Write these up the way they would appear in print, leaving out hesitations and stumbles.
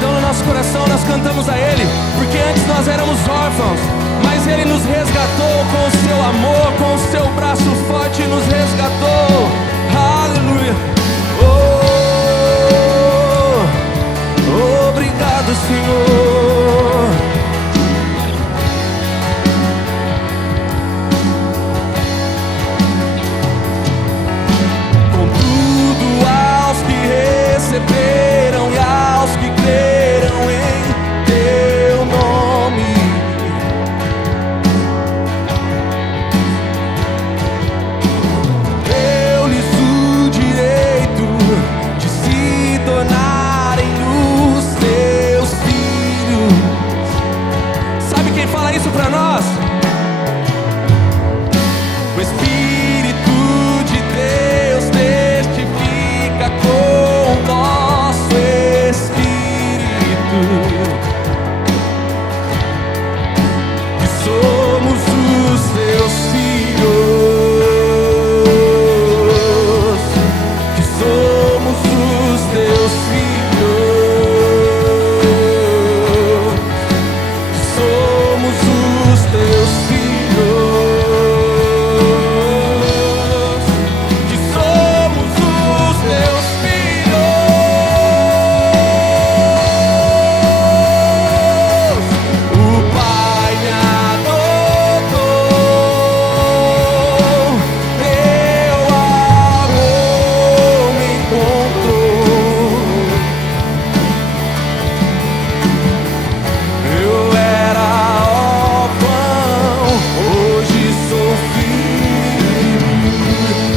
gratidão no nosso coração, nós cantamos a Ele, porque antes nós éramos órfãos, mas Ele nos resgatou com o seu amor, com o seu braço forte nos resgatou. Aleluia. Oh, obrigado, Senhor. Contudo, aos que receberam e aos que creram em Teu nome, deu-lhes o direito de se tornarem os Teus filhos. Sabe quem fala isso pra nós? O Espírito de Deus testifica com o nosso Espírito que somos os Teus filhos, que somos os Teus filhos, que somos os Teus filhos, que somos os Teus filhos. O Pai me adotou, Teu amor me encontrou. Eu era órfão, hoje sou filho.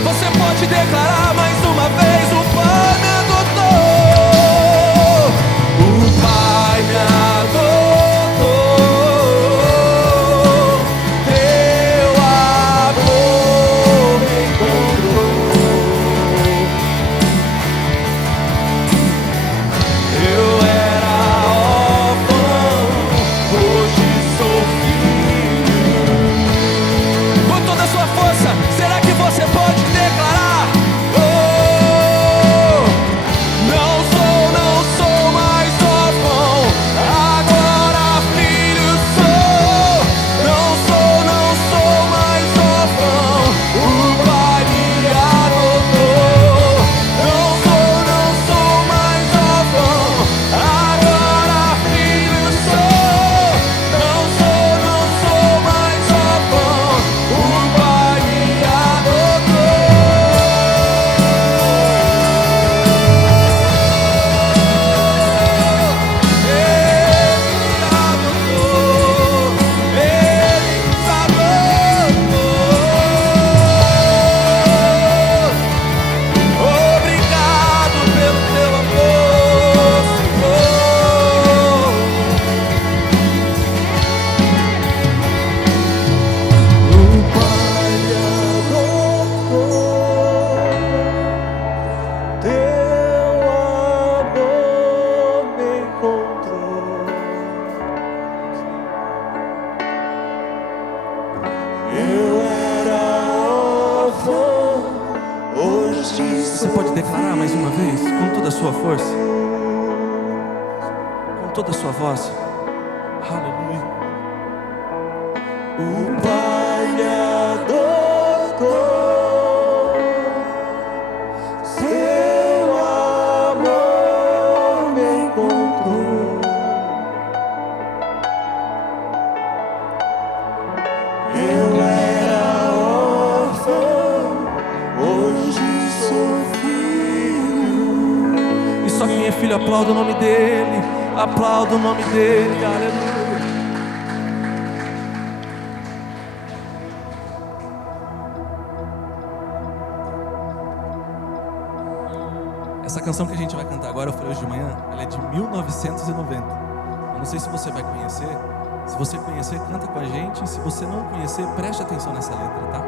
Você pode declarar mais uma vez: o Pai me adotou, o Pai me adotou, Teu amor me encontrou. Eu era órfão, hoje sou filho. Com toda a sua força, será que você pode declarar? Oh, não sou mais órfão, agora filho sou. Não sou mais órfão, o Pai me adotou. Não sou mais órfão, agora filho sou. Não sou mais órfão, o Pai me adotou. Ele nos adotou. Obrigado pelo Teu amor, Senhor. O Pai me adotou, Teu amor me encontrou. Eu era órfão, hoje Você pode declarar mais uma vez, com toda a sua força, com toda a sua voz. Aleluia. O Pai me adotou, Seu amor me encontrou. Eu era órfão, hoje sou filho. E só quem é filho aplauda o nome dele, aplauda o nome dele. Aleluia. Essa canção que a gente vai cantar agora, eu falei hoje de manhã, ela é de 1990. Eu não sei se você vai conhecer. Se você conhecer, canta com a gente. Se você não conhecer, preste atenção nessa letra, tá?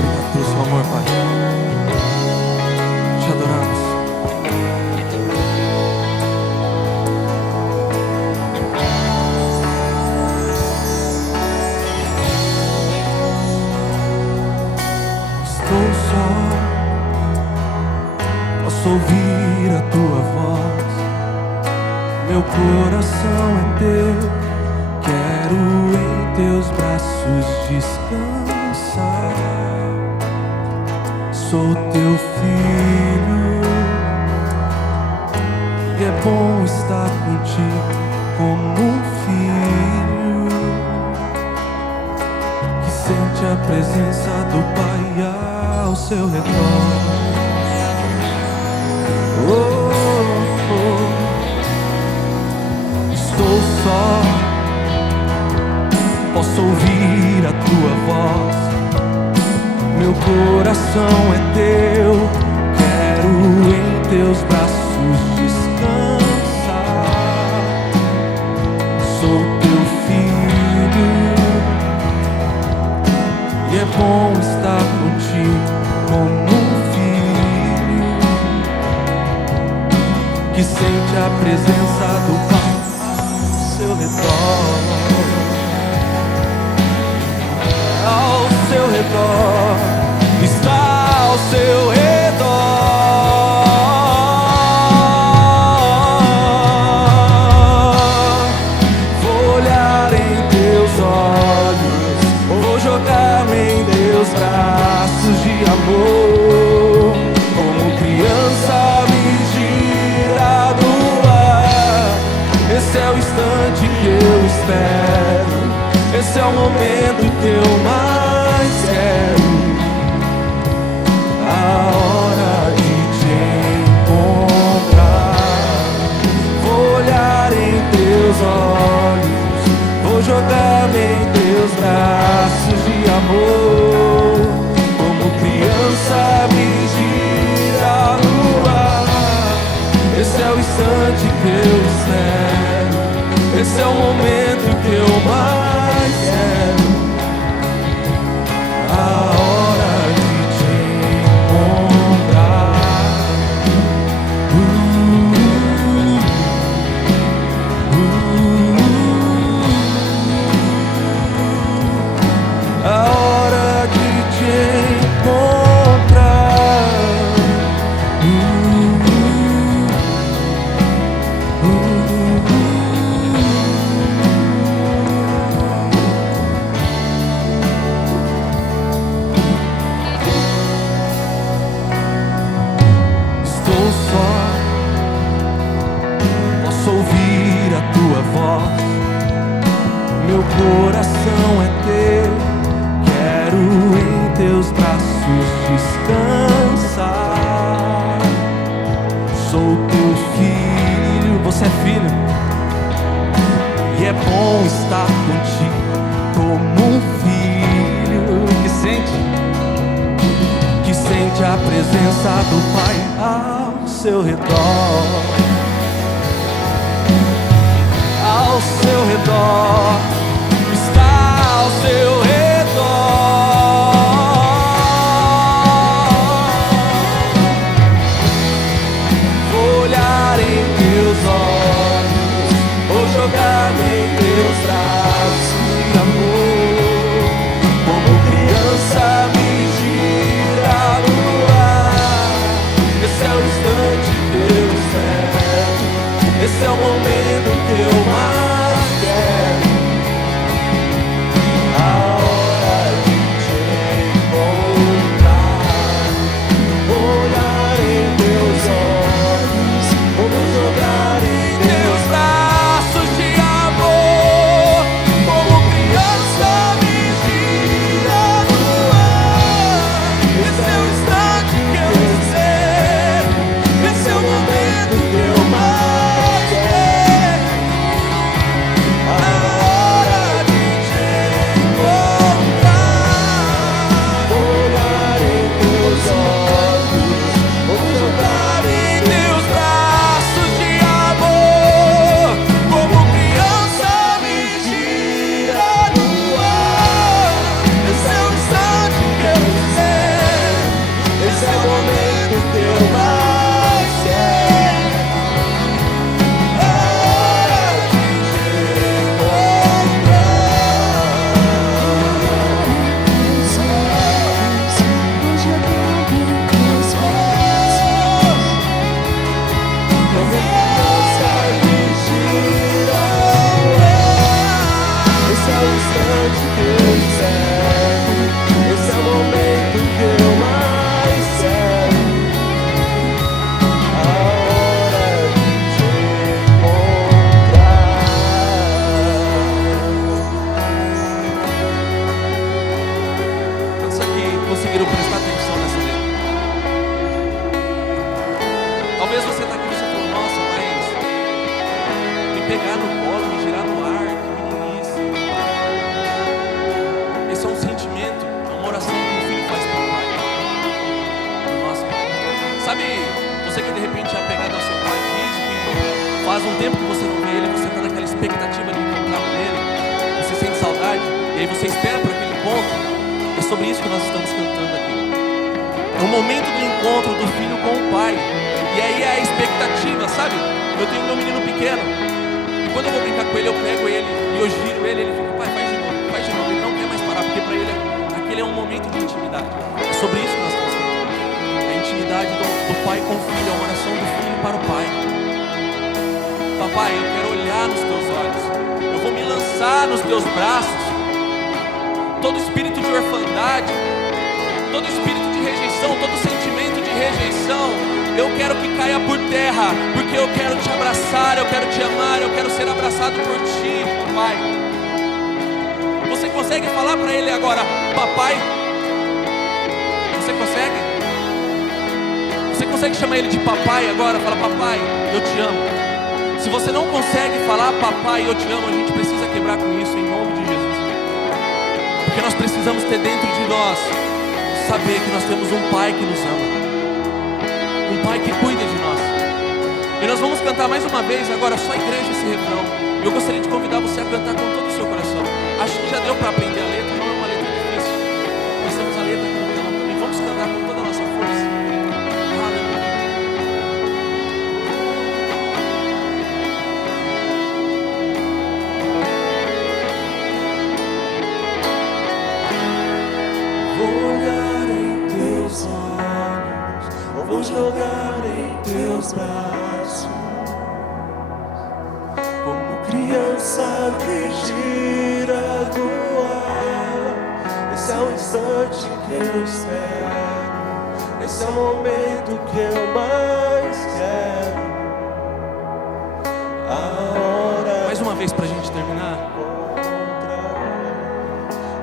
Obrigado pelo seu amor, Pai. Meu coração é teu, quero em teus braços descansar. Sou teu filho e é bom estar contigo como um filho que sente a presença do Pai ao seu redor. Oh, oh. Estou só, posso ouvir a tua voz. Meu coração é teu, quero em teus braços descansar. Sou teu filho e é bom estar contigo como um filho que sente a presença do Pai ao seu redor. Ao seu redor, está ao seu redor. Vou olhar em teus olhos, vou jogar-me em teus braços de amor. Como criança me gira no ar. Esse é o instante que eu espero, esse é o momento que eu mais quero. A hora de te encontrar. Vou olhar em teus olhos, vou jogar-me em teus braços de amor. Como criança me gira no ar. Esse é o instante que eu espero, esse é o momento que eu mais quero. A hora de te encontrar. A hora de te encontrar. Posso ouvir a tua voz. Meu coração é teu, quero em teus braços descansar. Sou teu filho, você é filho, e é bom estar contigo como um filho que sente a presença do Pai ao seu redor. Ao seu redor, está ao seu redor. Vou olhar em teus olhos, vou jogar-me em teus braços de amor. Como criança me gira no ar. Esse é o instante que eu espero, esse é o momento que eu mais quero. A conseguiram prestar atenção nessa letra. Talvez você está aqui e você falou, nossa, mas me pegar no colo, me girar no ar, que meninice. Esse é um sentimento, é uma oração que o filho faz para o pai. Nossa, sabe, você que de repente é apegado ao seu pai físico, e faz um tempo que você não vê ele, você está naquela expectativa de encontrar com ele, você sente saudade, e aí você espera por aquele encontro. É sobre isso que nós estamos cantando aqui. É o momento do encontro do filho com o pai. E aí é a expectativa, sabe? Eu tenho meu menino pequeno, e quando eu vou brincar com ele, eu pego ele e eu giro ele, ele fica, pai, faz de novo. Ele não quer mais parar, porque para ele aquele é um momento de intimidade. É sobre isso que nós estamos cantando. A intimidade do pai com o filho, a oração do filho para o pai. Papai, eu quero olhar nos teus olhos, eu vou me lançar nos teus braços. Todo espírito de orfandade, todo espírito de rejeição, todo sentimento de rejeição, eu quero que caia por terra, porque eu quero te abraçar, eu quero te amar, eu quero ser abraçado por ti, Pai. Você consegue falar para ele agora, papai? Você consegue? Você consegue chamar ele de papai agora? Fala, papai, eu te amo. Se você não consegue falar, papai, eu te amo, a gente precisa quebrar com isso em nome de Jesus. Porque nós precisamos ter dentro de nós, saber que nós temos um pai que nos ama, um pai que cuida de nós. E nós vamos cantar mais uma vez agora, só a igreja, esse refrão. Eu gostaria de convidar você a cantar com todo o seu coração. Acho que já deu para aprender a letra, não é uma letra difícil. Nós temos a letra aqui no telão também. Vamos cantar com toda a nossa força. Aleluia. Vou olhar em teus olhos, vou jogar em teus braços, como criança que gira do ar. Esse é o instante que eu espero, esse é o momento que eu mais quero. A hora Mais uma vez pra gente terminar.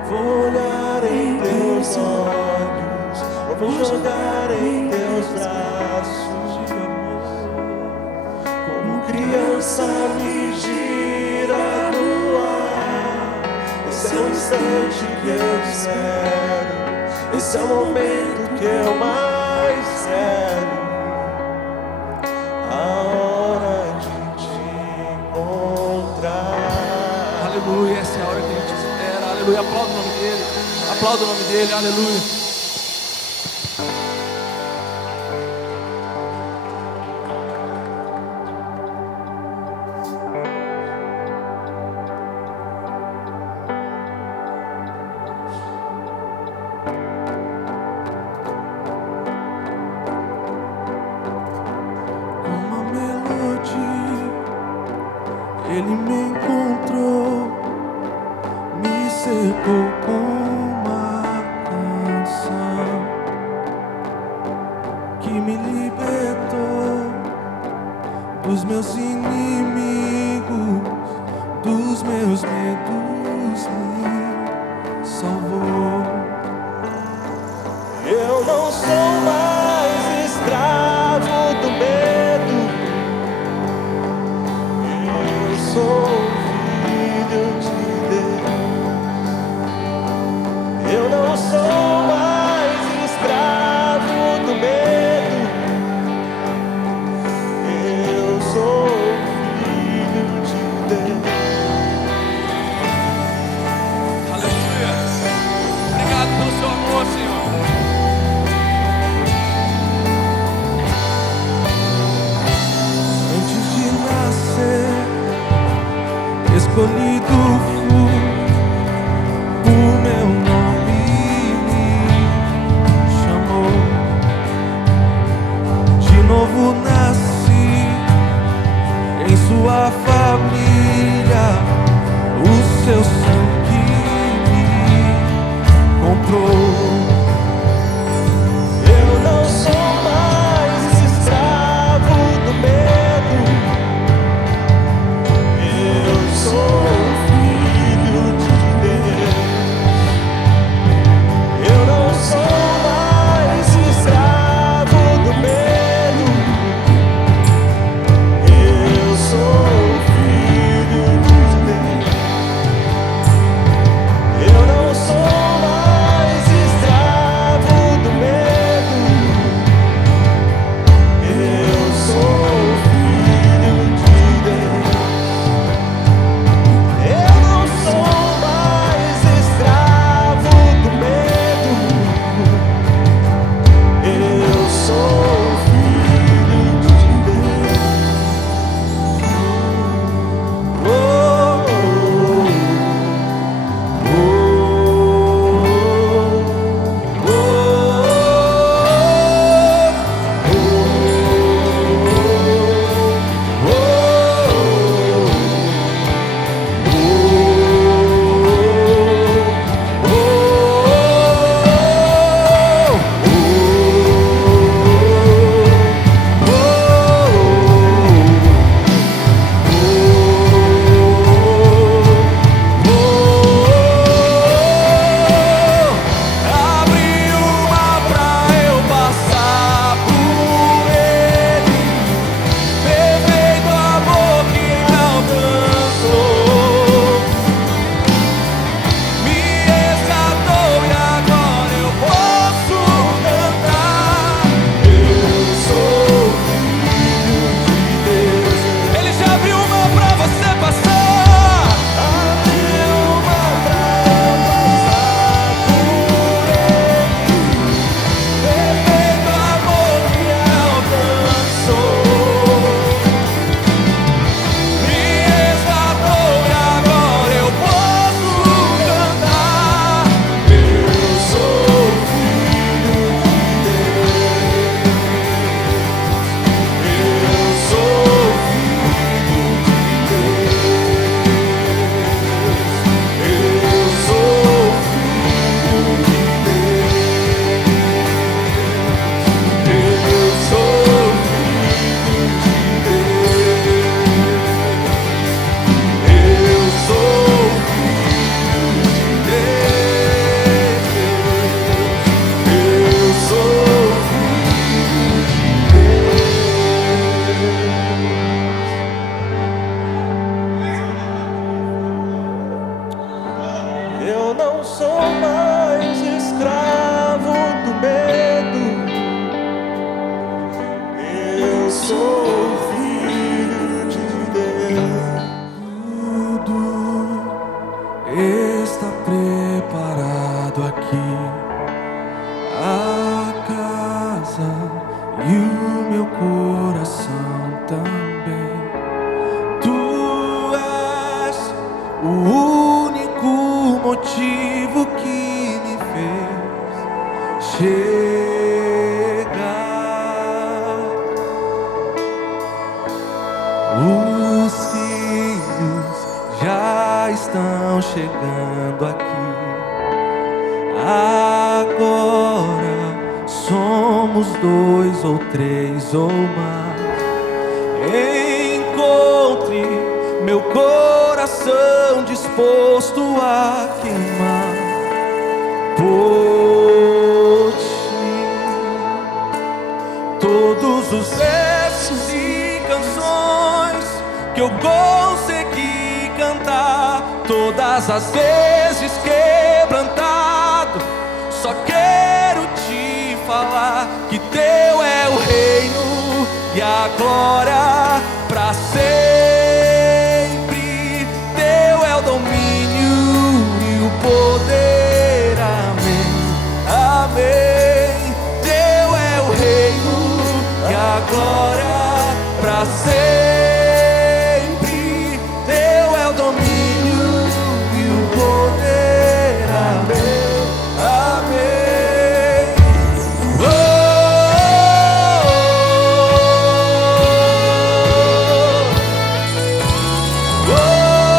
vou olhar em teus olhos, vou jogar em teus braços de amor, como criança me gira no ar. Esse é o instante que eu espero, esse é o momento que eu mais quero. A hora de te encontrar. Aleluia, essa é a hora que a gente espera. Aleluia, aplauda o nome dele. Aplauda o nome dele, aleluia. Uma melodia, ele me encontrou, me cercou com uma canção que me libertou dos meus inimigos, dos meus medos, me salvou. Eu não sou mais escravo do medo, eu sou filho de Deus. Eu não sou mais escravo do medo, eu sou filho de Deus. Aleluia. Obrigado pelo seu amor, Senhor. Antes de nascer, escolhido fui, o meu nome me chamou. De novo nasci em sua família, o seu sangue me comprou. Eu não sou mais escravo do medo, eu sou filho de Deus. Eu não sou e o meu coração também. Tu és o único motivo que me fez chegar. Os filhos já estão chegando aqui. Agora somos 2 ou 3 ou mais. Encontre meu coração disposto a queimar por ti. Todos os versos e canções que eu consegui cantar, todas as vezes quebrantado, só quero te falar que teu é o reino e a glória pra sempre. Teu é o domínio e o poder, amém, amém. Teu é o reino e a glória pra sempre. Teu é o domínio e o poder, amém, amém. Oh, oh, oh,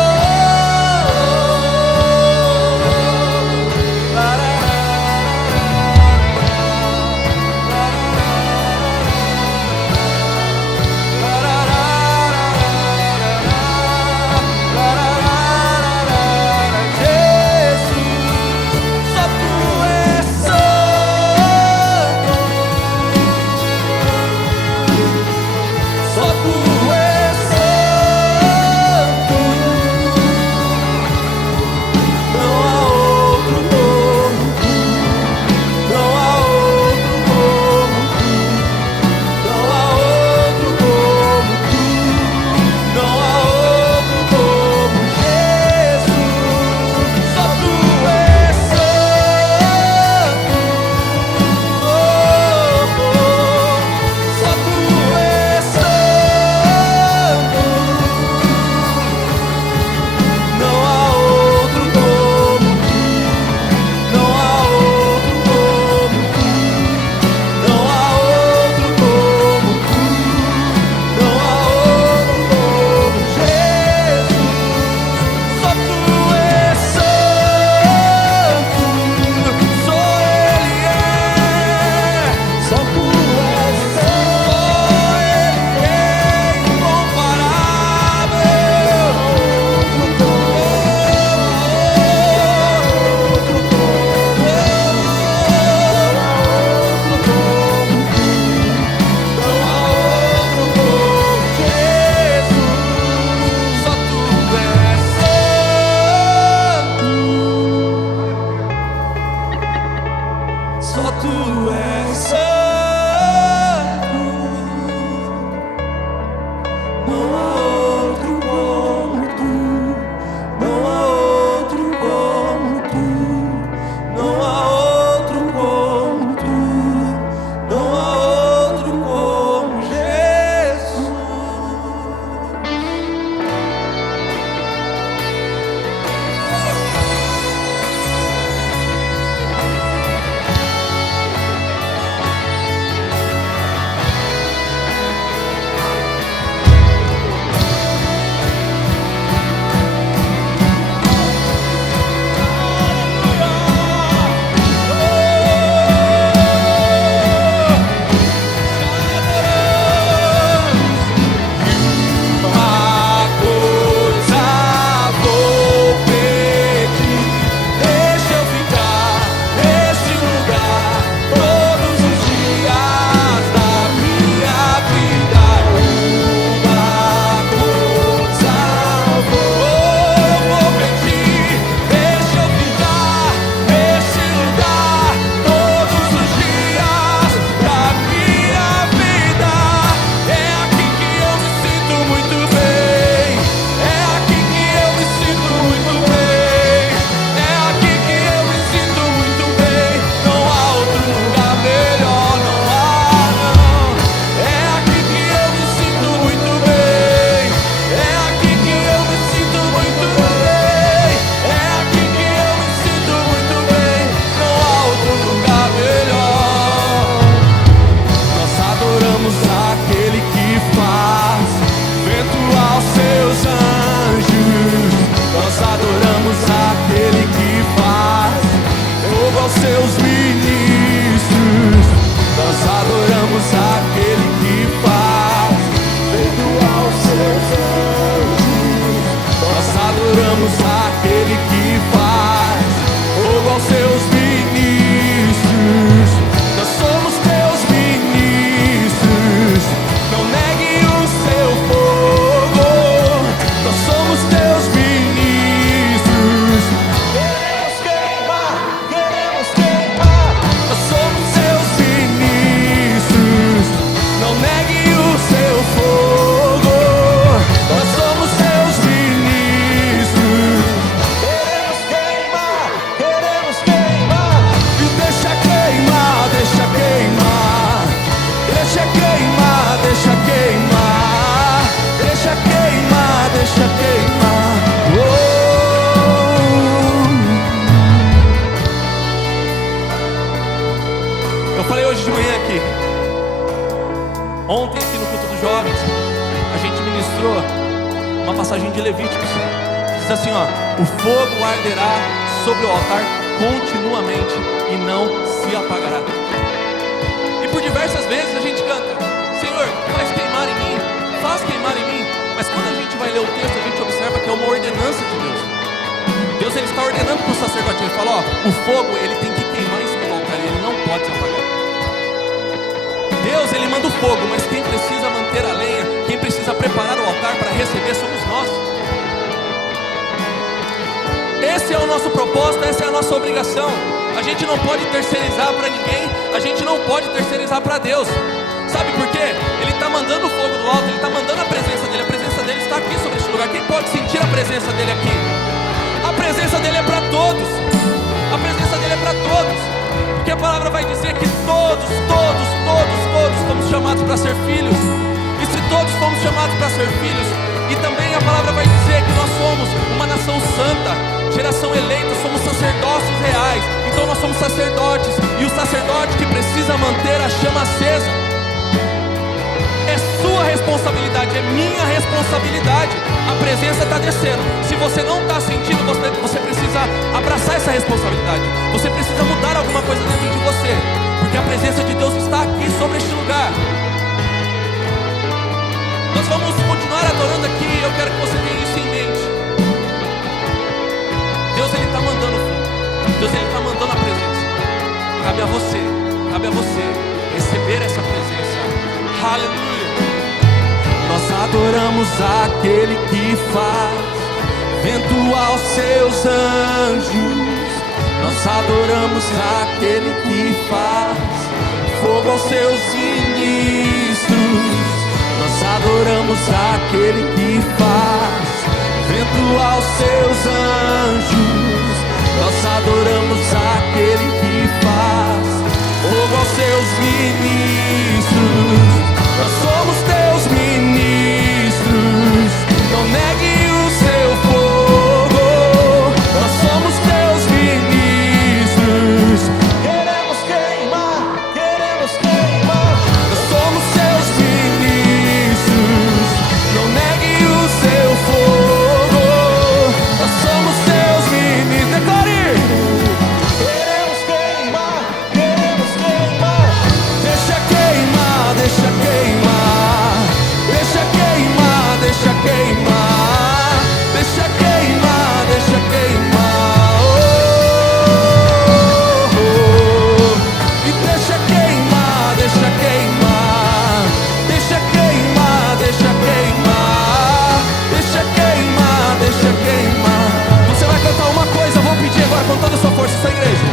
só tu és santo, não há outro como tu, não há outro como tu, não há outro como tu, não há outro como Jesus. aos seus ministros. Nós adoramos aquele que faz, feito aos seus anjos. Nós adoramos aquele que faz fogo aos seus ministros. Nós somos teus ministros, não negue o seu fogo. Nós somos teus ministros. Queremos queimar, queremos queimar. Nós somos seus ministros, não negue o seu fogo. Nós somos seus ministros. Queremos queimar, queremos queimar. E deixa queimar, deixa queimar. Deixa queimar, deixa queimar. Deixa queimar, deixa queimar. Oh. Eu falei hoje de manhã aqui. Ontem aqui no culto dos jovens, a gente ministrou uma passagem de Levíticos. Diz assim, ó: o fogo arderá sobre o altar continuamente e não se apagará. E por diversas vezes a gente canta: Senhor, faz queimar em mim, faz queimar em mim. Mas quando a gente vai ler o texto, a gente observa que é uma ordenança de Deus. Deus, ele está ordenando para o sacerdote. Ele fala, ó, o fogo ele tem que queimar em cima do altar, ele não pode se apagar. Deus, ele manda o fogo, mas quem precisa manter a lenha, quem precisa preparar o altar para receber somos nós. Esse é o nosso propósito, essa é a nossa obrigação. A gente não pode terceirizar para ninguém, a gente não pode terceirizar para Deus. Sabe por quê? Ele está mandando o fogo do alto, ele está mandando a presença dele está aqui sobre este lugar. Quem pode sentir a presença dele aqui? A presença dele é para todos, a presença dele é para todos, porque a palavra vai dizer que todos fomos chamados para ser filhos. E se todos fomos chamados para ser filhos, e também a palavra vai dizer que nós somos uma nação santa, geração eleita, somos sacerdócios reais. Então nós somos sacerdotes, e o sacerdote que precisa manter a chama acesa. É sua responsabilidade, é minha responsabilidade. A presença está descendo. Se você não está sentindo, você precisa abraçar essa responsabilidade. Você precisa mudar alguma coisa dentro de você, porque a presença de Deus está aqui sobre este lugar. Nós vamos continuar adorando aqui. Eu quero que você tenha isso em mente. Deus, ele está mandando fogo. Deus, ele está mandando a presença. Cabe a você receber essa presença. Aleluia. Nós adoramos aquele que faz vento aos seus anjos. Nós adoramos aquele que faz fogo aos seus ministros. Nós adoramos aquele que faz vento aos seus anjos. Nós adoramos aquele que faz fogo aos seus ministros. Nós somos teus ministros, não negue o seu fogo. Nós somos teus ministros. Queremos queimar, queremos queimar. Nós somos teus ministros, não negue o seu fogo. Nós somos teus ministros. Declare. Queremos queimar, queremos queimar. Deixa queimar, deixa queimar. Deixa queimar, deixa queimar. Deixa queimar, deixa queimar. Oh, oh, oh. E deixa queimar, deixa queimar. Deixa queimar, deixa queimar. Deixa queimar, deixa queimar. Você vai cantar uma coisa, eu vou pedir agora com toda a sua força, essa igreja.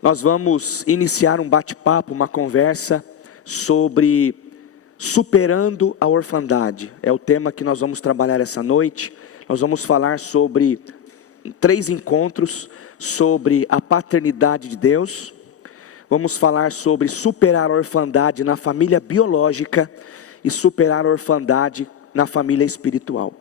Nós vamos iniciar um bate-papo, uma conversa sobre superando a orfandade. É o tema que nós vamos trabalhar essa noite. Nós vamos falar sobre 3 encontros sobre a paternidade de Deus. Vamos falar sobre superar a orfandade na família biológica e superar a orfandade na família espiritual.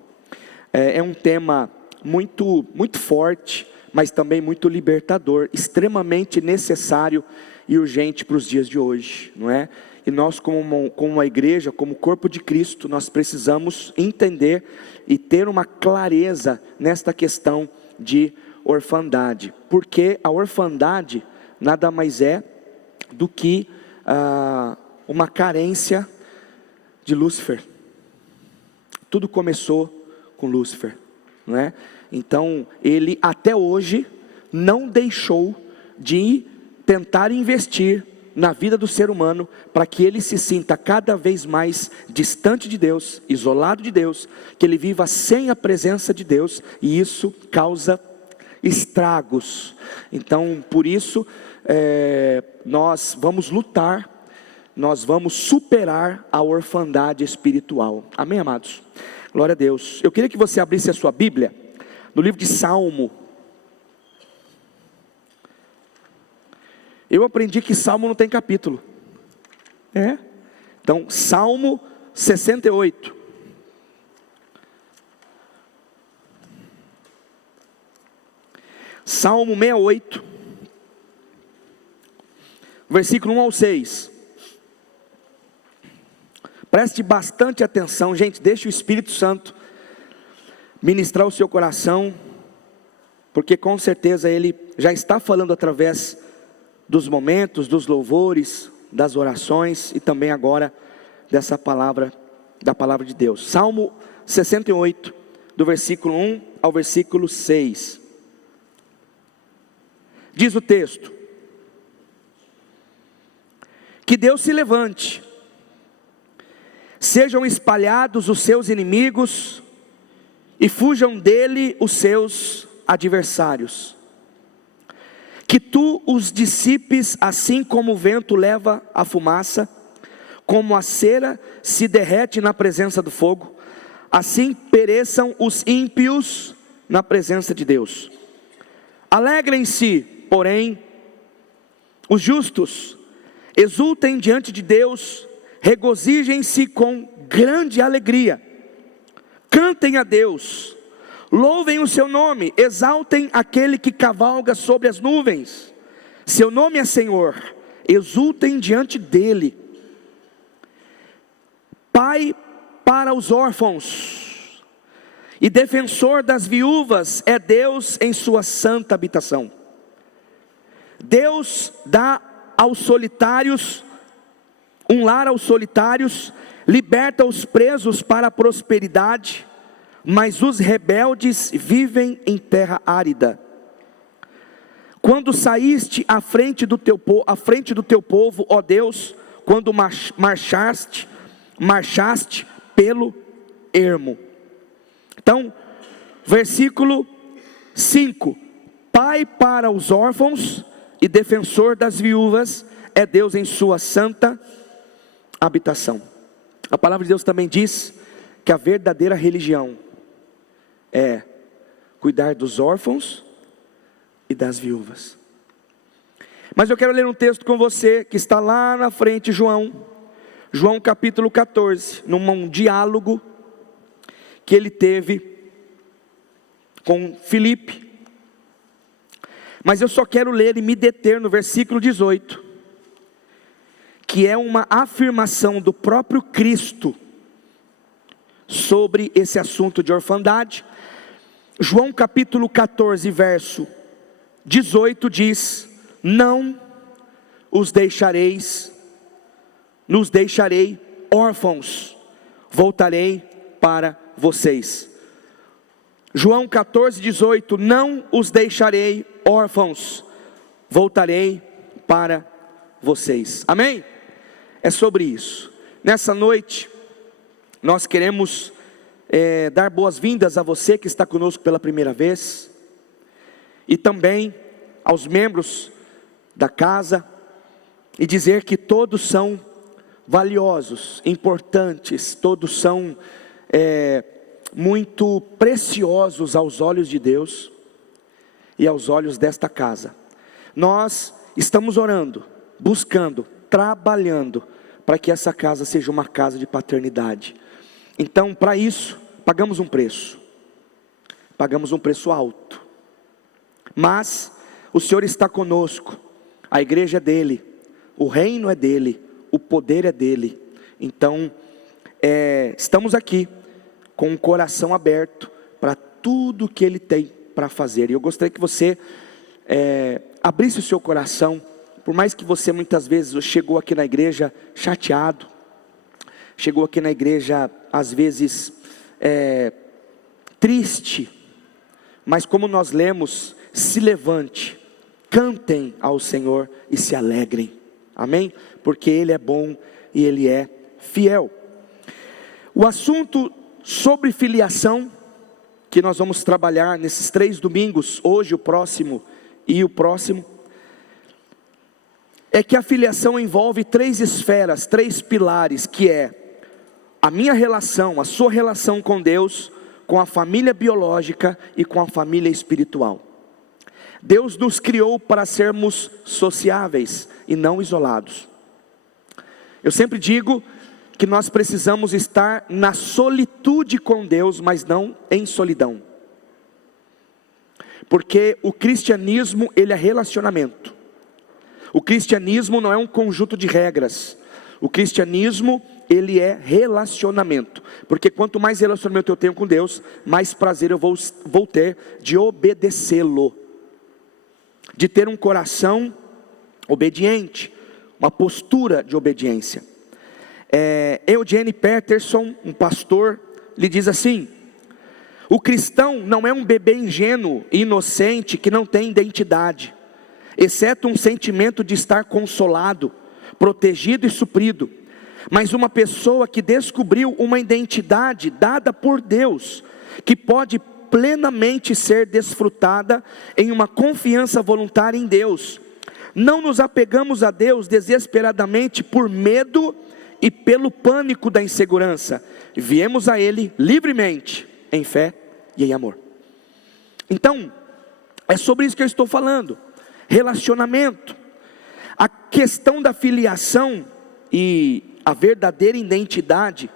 É um tema muito forte, mas também muito libertador, extremamente necessário e urgente para os dias de hoje, não é? E nós como uma igreja, como corpo de Cristo, nós precisamos entender e ter uma clareza nesta questão de orfandade, porque a orfandade nada mais é do que uma carência de Lúcifer. Tudo começou com Lúcifer, não é? Então ele até hoje não deixou de tentar investir na vida do ser humano, para que ele se sinta cada vez mais distante de Deus, isolado de Deus, que ele viva sem a presença de Deus, e isso causa estragos. Então por isso nós vamos lutar, nós vamos superar a orfandade espiritual. Amém, amados? Glória a Deus. Eu queria que você abrisse a sua Bíblia no livro de Salmo. Eu aprendi que Salmo não tem capítulo. Então, Salmo 68. Salmo 68, versículo 1 ao 6. Preste bastante atenção, gente. Deixe o Espírito Santo ministrar o seu coração, porque com certeza Ele já está falando através dos momentos, dos louvores, das orações e também agora dessa palavra, da palavra de Deus. Salmo 68, do versículo 1 ao versículo 6. Diz o texto: que Deus se levante, sejam espalhados os seus inimigos e fujam dele os seus adversários. Que tu os dissipes assim como o vento leva a fumaça, como a cera se derrete na presença do fogo, assim pereçam os ímpios na presença de Deus. Alegrem-se, porém, os justos, exultem diante de Deus, regozijem-se com grande alegria, cantem a Deus, louvem o seu nome, exaltem aquele que cavalga sobre as nuvens, seu nome é Senhor, exultem diante dele. Pai para os órfãos e defensor das viúvas é Deus em sua santa habitação. Deus dá aos solitários, um lar aos solitários, liberta os presos para a prosperidade, mas os rebeldes vivem em terra árida. Quando saíste à frente do teu povo, ó Deus, quando marchaste pelo ermo. Então, versículo 5: Pai para os órfãos e defensor das viúvas é Deus em sua santa habitação. A palavra de Deus também diz que a verdadeira religião é cuidar dos órfãos e das viúvas. Mas eu quero ler um texto com você que está lá na frente, João capítulo 14, num diálogo que ele teve com Filipe. Mas eu só quero ler e me deter no versículo 18, que é uma afirmação do próprio Cristo sobre esse assunto de orfandade. João capítulo 14, verso 18 diz: não nos deixarei órfãos, voltarei para vocês. João 14, 18, não os deixarei órfãos, voltarei para vocês. Amém? É sobre isso. Nessa noite, nós queremos dar boas-vindas a você que está conosco pela primeira vez, e também aos membros da casa, e dizer que todos são valiosos, importantes, todos são muito preciosos aos olhos de Deus. e aos olhos desta casa. Nós estamos orando, buscando, trabalhando, para que essa casa seja uma casa de paternidade. Então, para isso, pagamos um preço alto, mas o Senhor está conosco, a igreja é dele, o reino é dele, o poder é dele. Então, estamos aqui com o coração aberto para tudo que ele tem para fazer. E eu gostaria que você abrisse o seu coração, por mais que você muitas vezes chegou aqui na igreja chateado, chegou aqui na igreja às vezes triste, mas como nós lemos, se levante, cantem ao Senhor e se alegrem, amém? Porque Ele é bom e Ele é fiel. O assunto sobre filiação, que nós vamos trabalhar nesses 3 domingos, hoje, o próximo e o próximo, é que a filiação envolve 3 esferas, 3 pilares, que é a minha relação, a sua relação com Deus, com a família biológica e com a família espiritual. Deus nos criou para sermos sociáveis e não isolados. Eu sempre digo que nós precisamos estar na solitude com Deus, mas não em solidão. Porque o cristianismo, ele é relacionamento. O cristianismo não é um conjunto de regras. O cristianismo, ele é relacionamento. Porque quanto mais relacionamento eu tenho com Deus, mais prazer eu vou ter de obedecê-lo, de ter um coração obediente, uma postura de obediência. Eugene Peterson, um pastor, lhe diz assim: o cristão não é um bebê ingênuo e inocente que não tem identidade, exceto um sentimento de estar consolado, protegido e suprido, mas uma pessoa que descobriu uma identidade dada por Deus, que pode plenamente ser desfrutada em uma confiança voluntária em Deus. Não nos apegamos a Deus desesperadamente por medo e pelo pânico da insegurança. Viemos a Ele livremente, em fé e em amor. Então, é sobre isso que eu estou falando. Relacionamento. A questão da filiação e a verdadeira identidade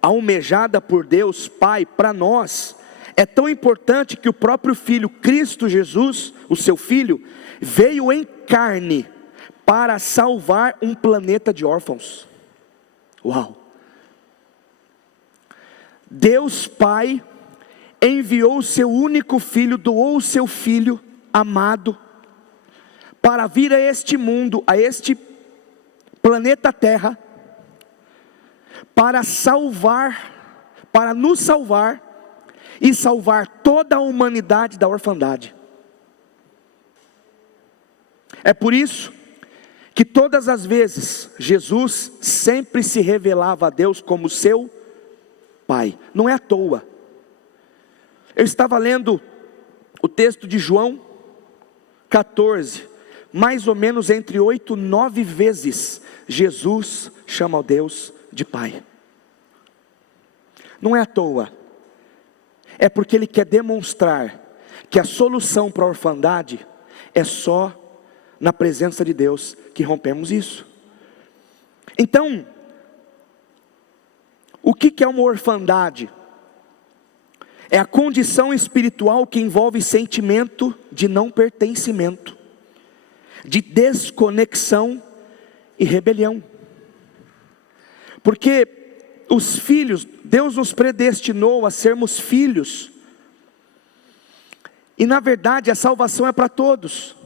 almejada por Deus Pai para nós é tão importante que o próprio Filho, Cristo Jesus, o seu Filho, veio em carne para salvar um planeta de órfãos. Uau! Deus Pai enviou o seu único Filho, doou o seu Filho amado, para vir a este mundo, a este planeta Terra, para salvar, para nos salvar, e salvar toda a humanidade da orfandade. É por isso que todas as vezes Jesus sempre se revelava a Deus como seu Pai. Não é à toa. Eu estava lendo o texto de João 14, mais ou menos entre 8 e 9 vezes Jesus chama a Deus de Pai. Não é à toa. É porque Ele quer demonstrar que a solução para a orfandade é só na presença de Deus que rompemos isso. Então, o que é uma orfandade? É a condição espiritual que envolve sentimento de não pertencimento, de desconexão e rebelião. Porque os filhos, Deus nos predestinou a sermos filhos, e na verdade a salvação é para todos.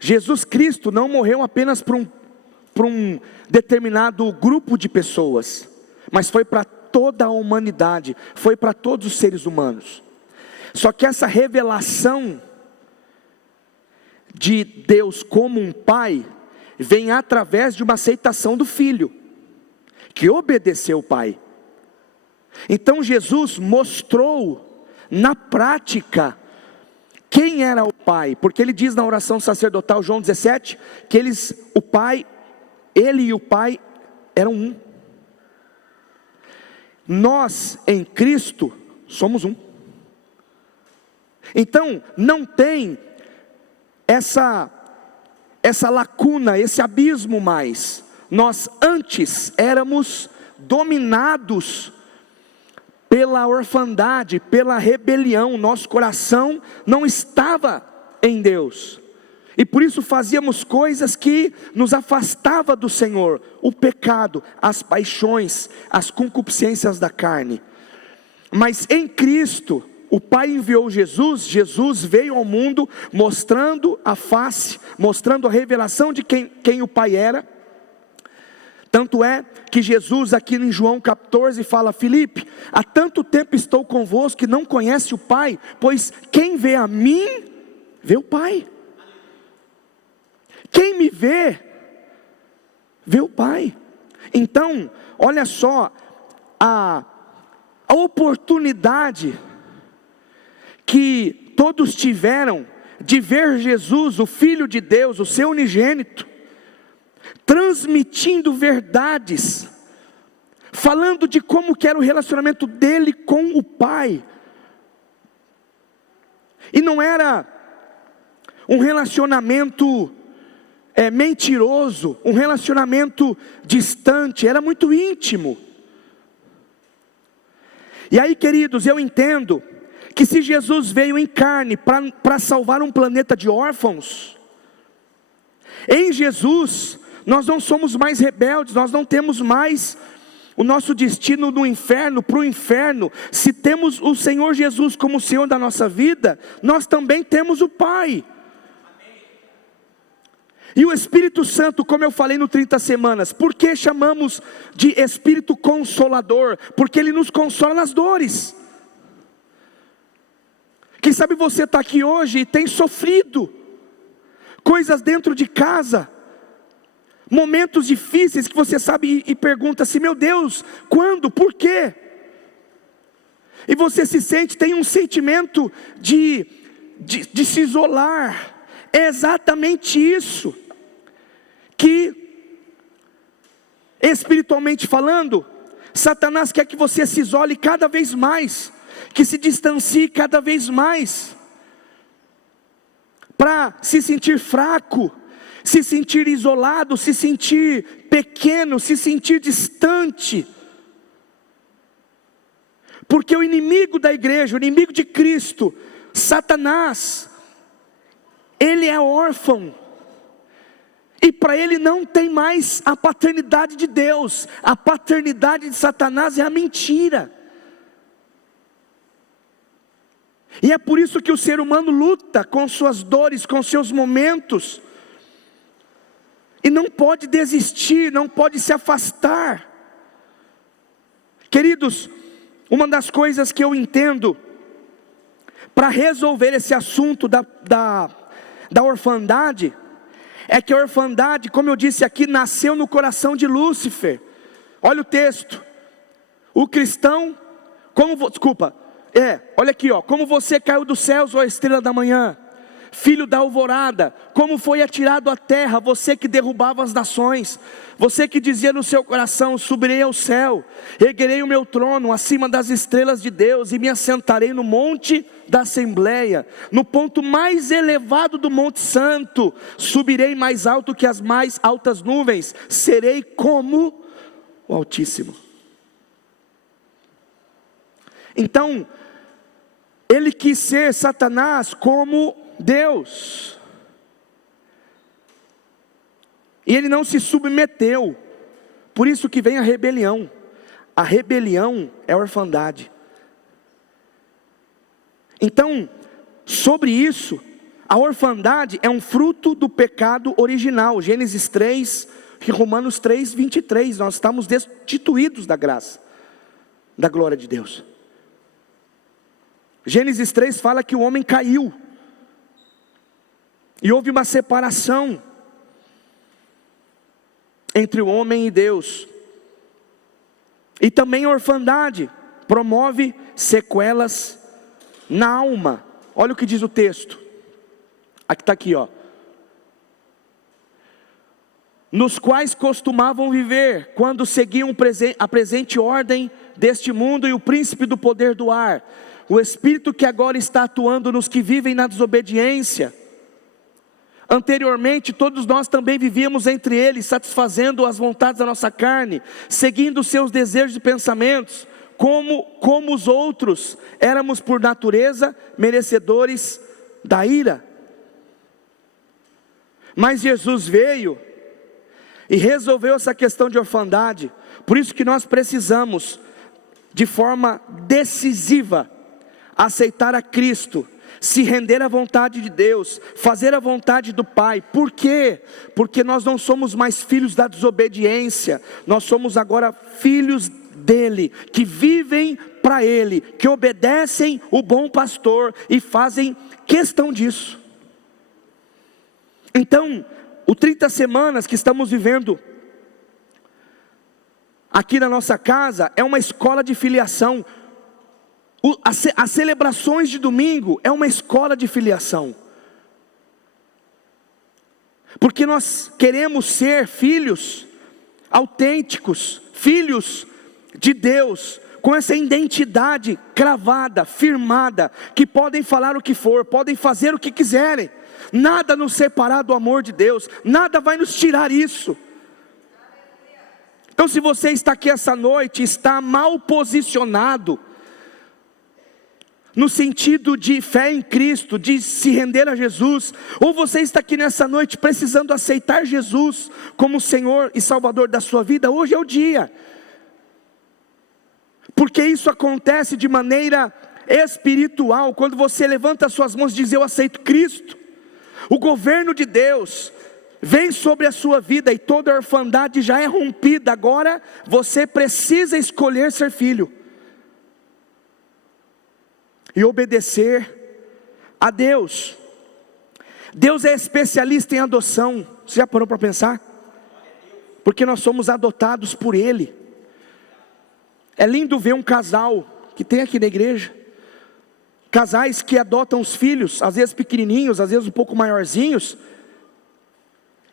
Jesus Cristo não morreu apenas para um determinado grupo de pessoas, mas foi para toda a humanidade, foi para todos os seres humanos. Só que essa revelação de Deus como um Pai vem através de uma aceitação do Filho, que obedeceu o Pai. Então Jesus mostrou na prática quem era o Pai, porque Ele diz na oração sacerdotal, João 17, que Ele e o Pai eram um. Nós em Cristo somos um. Então não tem essa lacuna, esse abismo mais. Nós antes éramos dominados pela orfandade, pela rebelião. Nosso coração não estava em Deus, e por isso fazíamos coisas que nos afastava do Senhor. O pecado, as paixões, as concupiscências da carne. Mas em Cristo, o Pai enviou Jesus. Jesus veio ao mundo mostrando a face, mostrando a revelação de quem o Pai era. Tanto é que Jesus aqui em João 14 fala: Filipe, há tanto tempo estou convosco que não conhece o Pai, pois quem vê a mim, vê o Pai. Quem me vê, vê o Pai. Então, olha só, a oportunidade que todos tiveram de ver Jesus, o Filho de Deus, o seu unigênito, transmitindo verdades, falando de como que era o relacionamento dele com o Pai. E não era um relacionamento mentiroso, um relacionamento distante, era muito íntimo. E aí, queridos, eu entendo que se Jesus veio em carne para salvar um planeta de órfãos, em Jesus nós não somos mais rebeldes, nós não temos mais o nosso destino no inferno, para o inferno. Se temos o Senhor Jesus como Senhor da nossa vida, nós também temos o Pai. E o Espírito Santo, como eu falei no 30 semanas, por que chamamos de Espírito Consolador? Porque Ele nos consola nas dores. Quem sabe você está aqui hoje e tem sofrido coisas dentro de casa, momentos difíceis que você sabe e pergunta assim: meu Deus, quando? Por quê? E você tem um sentimento de se isolar. É exatamente isso que, espiritualmente falando, Satanás quer que você se isole cada vez mais, que se distancie cada vez mais, para se sentir fraco, se sentir isolado, se sentir pequeno, se sentir distante. Porque o inimigo da igreja, o inimigo de Cristo, Satanás, ele é órfão, e para ele não tem mais a paternidade de Deus. A paternidade de Satanás é a mentira. E é por isso que o ser humano luta com suas dores, com seus momentos, e não pode desistir, não pode se afastar. Queridos, uma das coisas que eu entendo para resolver esse assunto da orfandade, é que a orfandade, como eu disse aqui, nasceu no coração de Lúcifer. Olha o texto: o cristão, olha aqui, como você caiu dos céus, ó estrela da manhã, filho da alvorada, como foi atirado à terra, você que derrubava as nações, você que dizia no seu coração: subirei ao céu, erguerei o meu trono acima das estrelas de Deus, e me assentarei no monte da Assembleia, no ponto mais elevado do Monte Santo, subirei mais alto que as mais altas nuvens, serei como o Altíssimo. Então, ele quis ser, Satanás, como Deus, e ele não se submeteu. Por isso que vem a rebelião. A rebelião é a orfandade. Então, sobre isso, a orfandade é um fruto do pecado original. Gênesis 3 e Romanos 3, 23. Nós estamos destituídos da graça, da glória de Deus. Gênesis 3 fala que o homem caiu, e houve uma separação entre o homem e Deus. E também a orfandade promove sequelas na alma. Olha o que diz o texto. Aqui está aqui, nos quais costumavam viver, quando seguiam a presente ordem deste mundo e o príncipe do poder do ar, o espírito que agora está atuando nos que vivem na desobediência. Anteriormente, todos nós também vivíamos entre eles, satisfazendo as vontades da nossa carne, seguindo os seus desejos e pensamentos, como os outros, éramos por natureza merecedores da ira. Mas Jesus veio e resolveu essa questão de orfandade. Por isso que nós precisamos, de forma decisiva, aceitar a Cristo, se render à vontade de Deus, fazer a vontade do Pai. Por quê? Porque nós não somos mais filhos da desobediência, nós somos agora filhos dele, que vivem para ele, que obedecem o bom pastor e fazem questão disso. Então, o 30 semanas que estamos vivendo aqui na nossa casa é uma escola de filiação. As celebrações de domingo é uma escola de filiação, porque nós queremos ser filhos autênticos, filhos de Deus, com essa identidade cravada, firmada, que podem falar o que for, podem fazer o que quiserem, nada nos separar do amor de Deus, nada vai nos tirar isso. Então, se você está aqui essa noite, está mal posicionado, no sentido de fé em Cristo, de se render a Jesus, ou você está aqui nessa noite precisando aceitar Jesus como Senhor e Salvador da sua vida, hoje é o dia, porque isso acontece de maneira espiritual, quando você levanta as suas mãos e diz: eu aceito Cristo, o governo de Deus vem sobre a sua vida e toda a orfandade já é rompida. Agora você precisa escolher ser filho e obedecer a Deus. Deus é especialista em adoção. Você já parou para pensar? Porque nós somos adotados por Ele. É lindo ver um casal que tem aqui na igreja, casais que adotam os filhos, às vezes pequenininhos, às vezes um pouco maiorzinhos,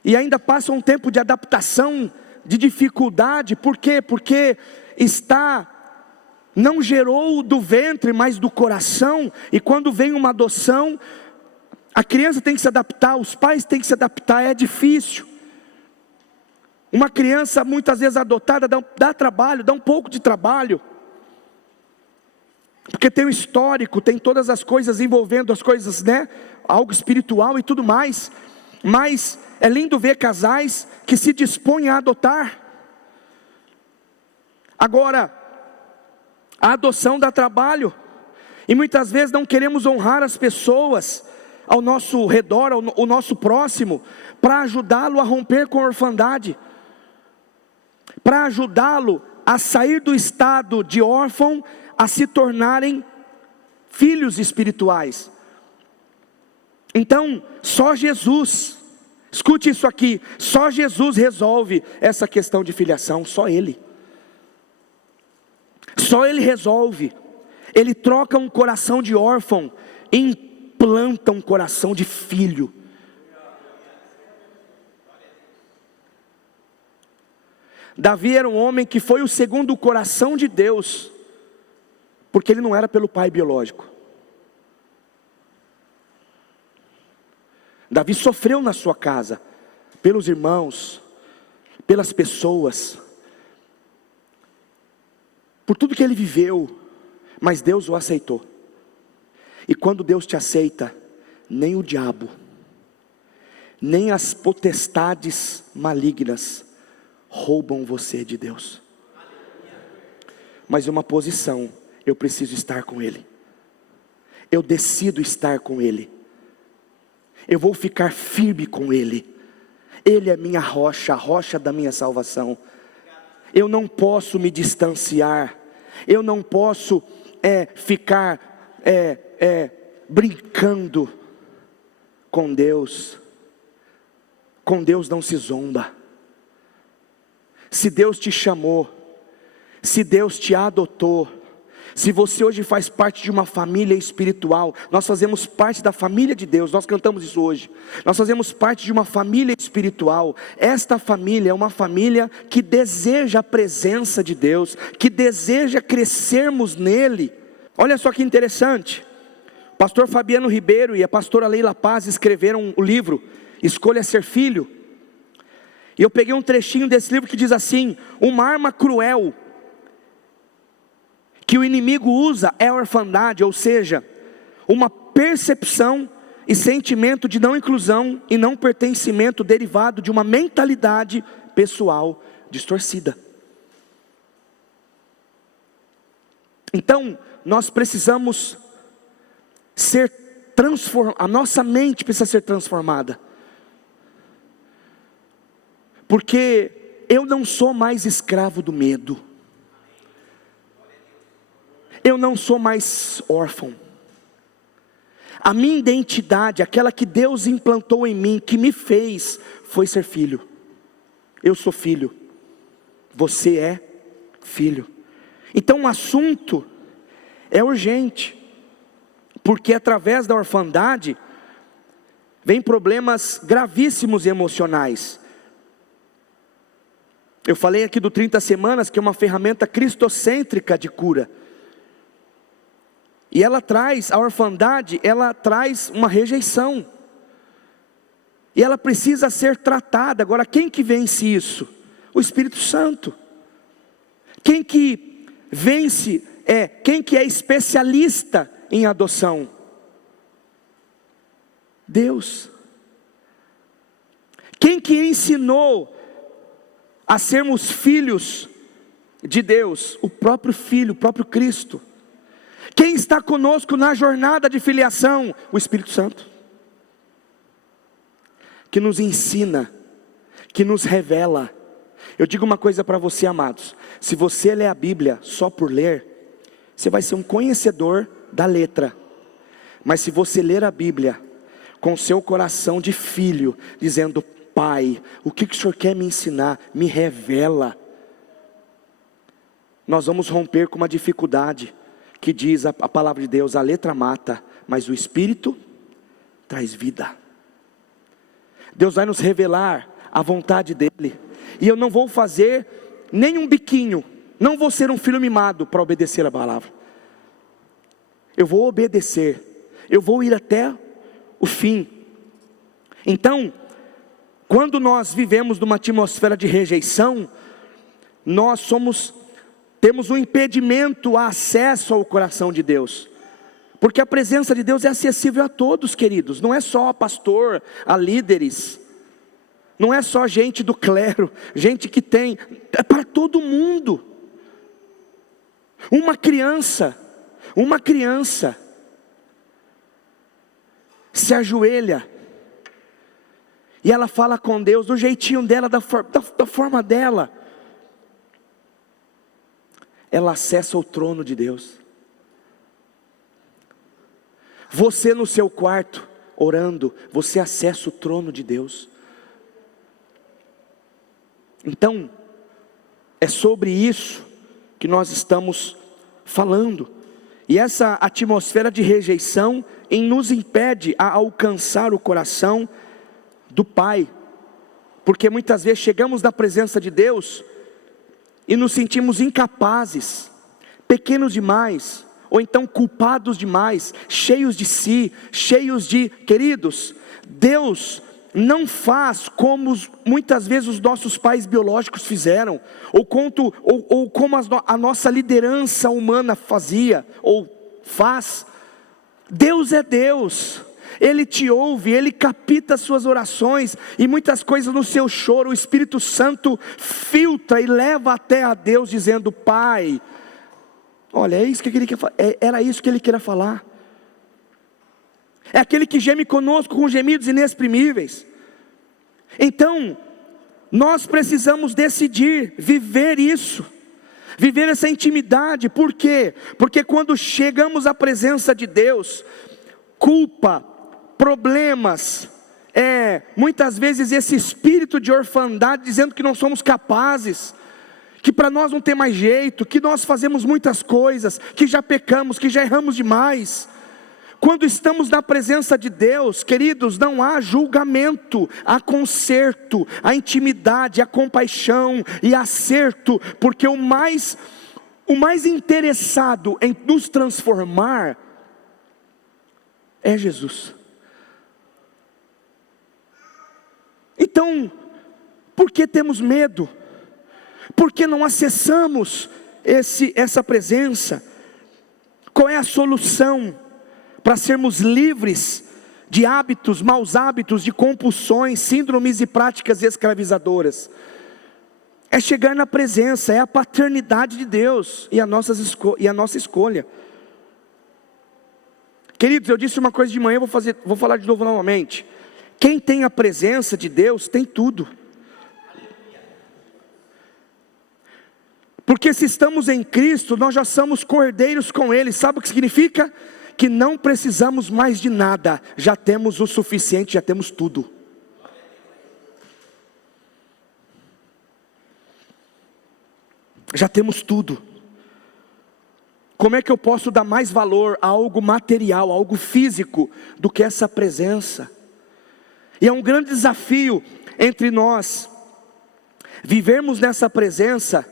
e ainda passam um tempo de adaptação, de dificuldade. Por quê? Porque não gerou do ventre, mas do coração. E quando vem uma adoção, a criança tem que se adaptar, os pais têm que se adaptar, é difícil. Uma criança muitas vezes adotada dá trabalho, dá um pouco de trabalho, porque tem o histórico, tem todas as coisas envolvendo as coisas, né? Algo espiritual e tudo mais. Mas é lindo ver casais que se dispõem a adotar. Agora, a adoção dá trabalho, e muitas vezes não queremos honrar as pessoas ao nosso redor, o nosso próximo, para ajudá-lo a romper com a orfandade, para ajudá-lo a sair do estado de órfão, a se tornarem filhos espirituais. Então, só Jesus, escute isso aqui, só Jesus resolve essa questão de filiação, só Ele. Só Ele resolve. Ele troca um coração de órfão e implanta um coração de filho. Davi era um homem que foi o segundo coração de Deus, porque ele não era pelo pai biológico. Davi sofreu na sua casa, pelos irmãos, pelas pessoas, por tudo que ele viveu, mas Deus o aceitou. E quando Deus te aceita, nem o diabo, nem as potestades malignas roubam você de Deus. Mas uma posição: eu preciso estar com Ele, eu decido estar com Ele, eu vou ficar firme com Ele. Ele é minha rocha, a rocha da minha salvação. Eu não posso me distanciar, eu não posso ficar brincando com Deus. Com Deus não se zomba. Se Deus te chamou, se Deus te adotou, se você hoje faz parte de uma família espiritual, nós fazemos parte da família de Deus, nós cantamos isso hoje, nós fazemos parte de uma família espiritual. Esta família é uma família que deseja a presença de Deus, que deseja crescermos nele. Olha só que interessante, o pastor Fabiano Ribeiro e a pastora Leila Paz escreveram um livro escolha ser filho. E eu peguei um trechinho desse livro que diz assim: uma arma cruel que o inimigo usa é a orfandade, ou seja, uma percepção e sentimento de não inclusão e não pertencimento derivado de uma mentalidade pessoal distorcida. Então, nós precisamos ser transformados, a nossa mente precisa ser transformada. Porque eu não sou mais escravo do medo. Eu não sou mais órfão. A minha identidade, aquela que Deus implantou em mim, que me fez, foi ser filho. Eu sou filho. Você é filho. Então o assunto é urgente. Porque através da orfandade, vem problemas gravíssimos emocionais. Eu falei aqui do 30 semanas, que é uma ferramenta cristocêntrica de cura. E ela traz, a orfandade, ela traz uma rejeição. E ela precisa ser tratada. Agora, quem que vence isso? O Espírito Santo. Quem que vence, quem que é especialista em adoção? Deus. Quem que ensinou a sermos filhos de Deus? O próprio Filho, o próprio Cristo. Quem está conosco na jornada de filiação? O Espírito Santo, que nos ensina, que nos revela. Eu digo uma coisa para você, amados: se você ler a Bíblia só por ler, você vai ser um conhecedor da letra. Mas se você ler a Bíblia com seu coração de filho, dizendo: Pai, o que o Senhor quer me ensinar? Me revela. Nós vamos romper com uma dificuldade que diz a palavra de Deus: a letra mata, mas o Espírito traz vida. Deus vai nos revelar a vontade dEle. E eu não vou fazer nem um biquinho, não vou ser um filho mimado para obedecer a palavra. Eu vou obedecer, eu vou ir até o fim. Então, quando nós vivemos numa atmosfera de rejeição, nós temos um impedimento a acesso ao coração de Deus. Porque a presença de Deus é acessível a todos, queridos. Não é só a pastor, a líderes. Não é só gente do clero, gente que tem. É para todo mundo. Uma criança se ajoelha e ela fala com Deus do jeitinho dela, da forma dela. Ela acessa o trono de Deus. Você no seu quarto, orando, você acessa o trono de Deus. Então, é sobre isso que nós estamos falando. E essa atmosfera de rejeição nos impede a alcançar o coração do Pai. Porque muitas vezes chegamos na presença de Deus e nos sentimos incapazes, pequenos demais, ou então culpados demais, cheios de si, cheios de... Queridos, Deus não faz como muitas vezes os nossos pais biológicos fizeram, ou como a nossa liderança humana fazia, ou faz. Deus é Deus. Ele te ouve, Ele capta as suas orações, e muitas coisas no seu choro, o Espírito Santo filtra e leva até a Deus, dizendo: Pai, olha, é isso que Ele quer falar. Era isso que Ele queria falar. É aquele que geme conosco com gemidos inexprimíveis. Então, nós precisamos decidir viver isso, viver essa intimidade. Por quê? Porque quando chegamos à presença de Deus, culpa, problemas, muitas vezes esse espírito de orfandade, dizendo que não somos capazes, que para nós não tem mais jeito, que nós fazemos muitas coisas, que já pecamos, que já erramos demais. Quando estamos na presença de Deus, queridos, não há julgamento, há conserto, há intimidade, há compaixão e acerto, porque o mais interessado em nos transformar é Jesus. Então, por que temos medo? Por que não acessamos essa presença? Qual é a solução para sermos livres de hábitos, maus hábitos, de compulsões, síndromes e práticas escravizadoras? É chegar na presença, é a paternidade de Deus e a nossa escolha. Queridos, eu disse uma coisa de manhã, vou falar de novo novamente. Quem tem a presença de Deus tem tudo. Porque se estamos em Cristo, nós já somos cordeiros com Ele. Sabe o que significa? Que não precisamos mais de nada, já temos o suficiente, já temos tudo. Já temos tudo. Como é que eu posso dar mais valor a algo material, a algo físico, do que essa presença? E é um grande desafio entre nós vivermos nessa presença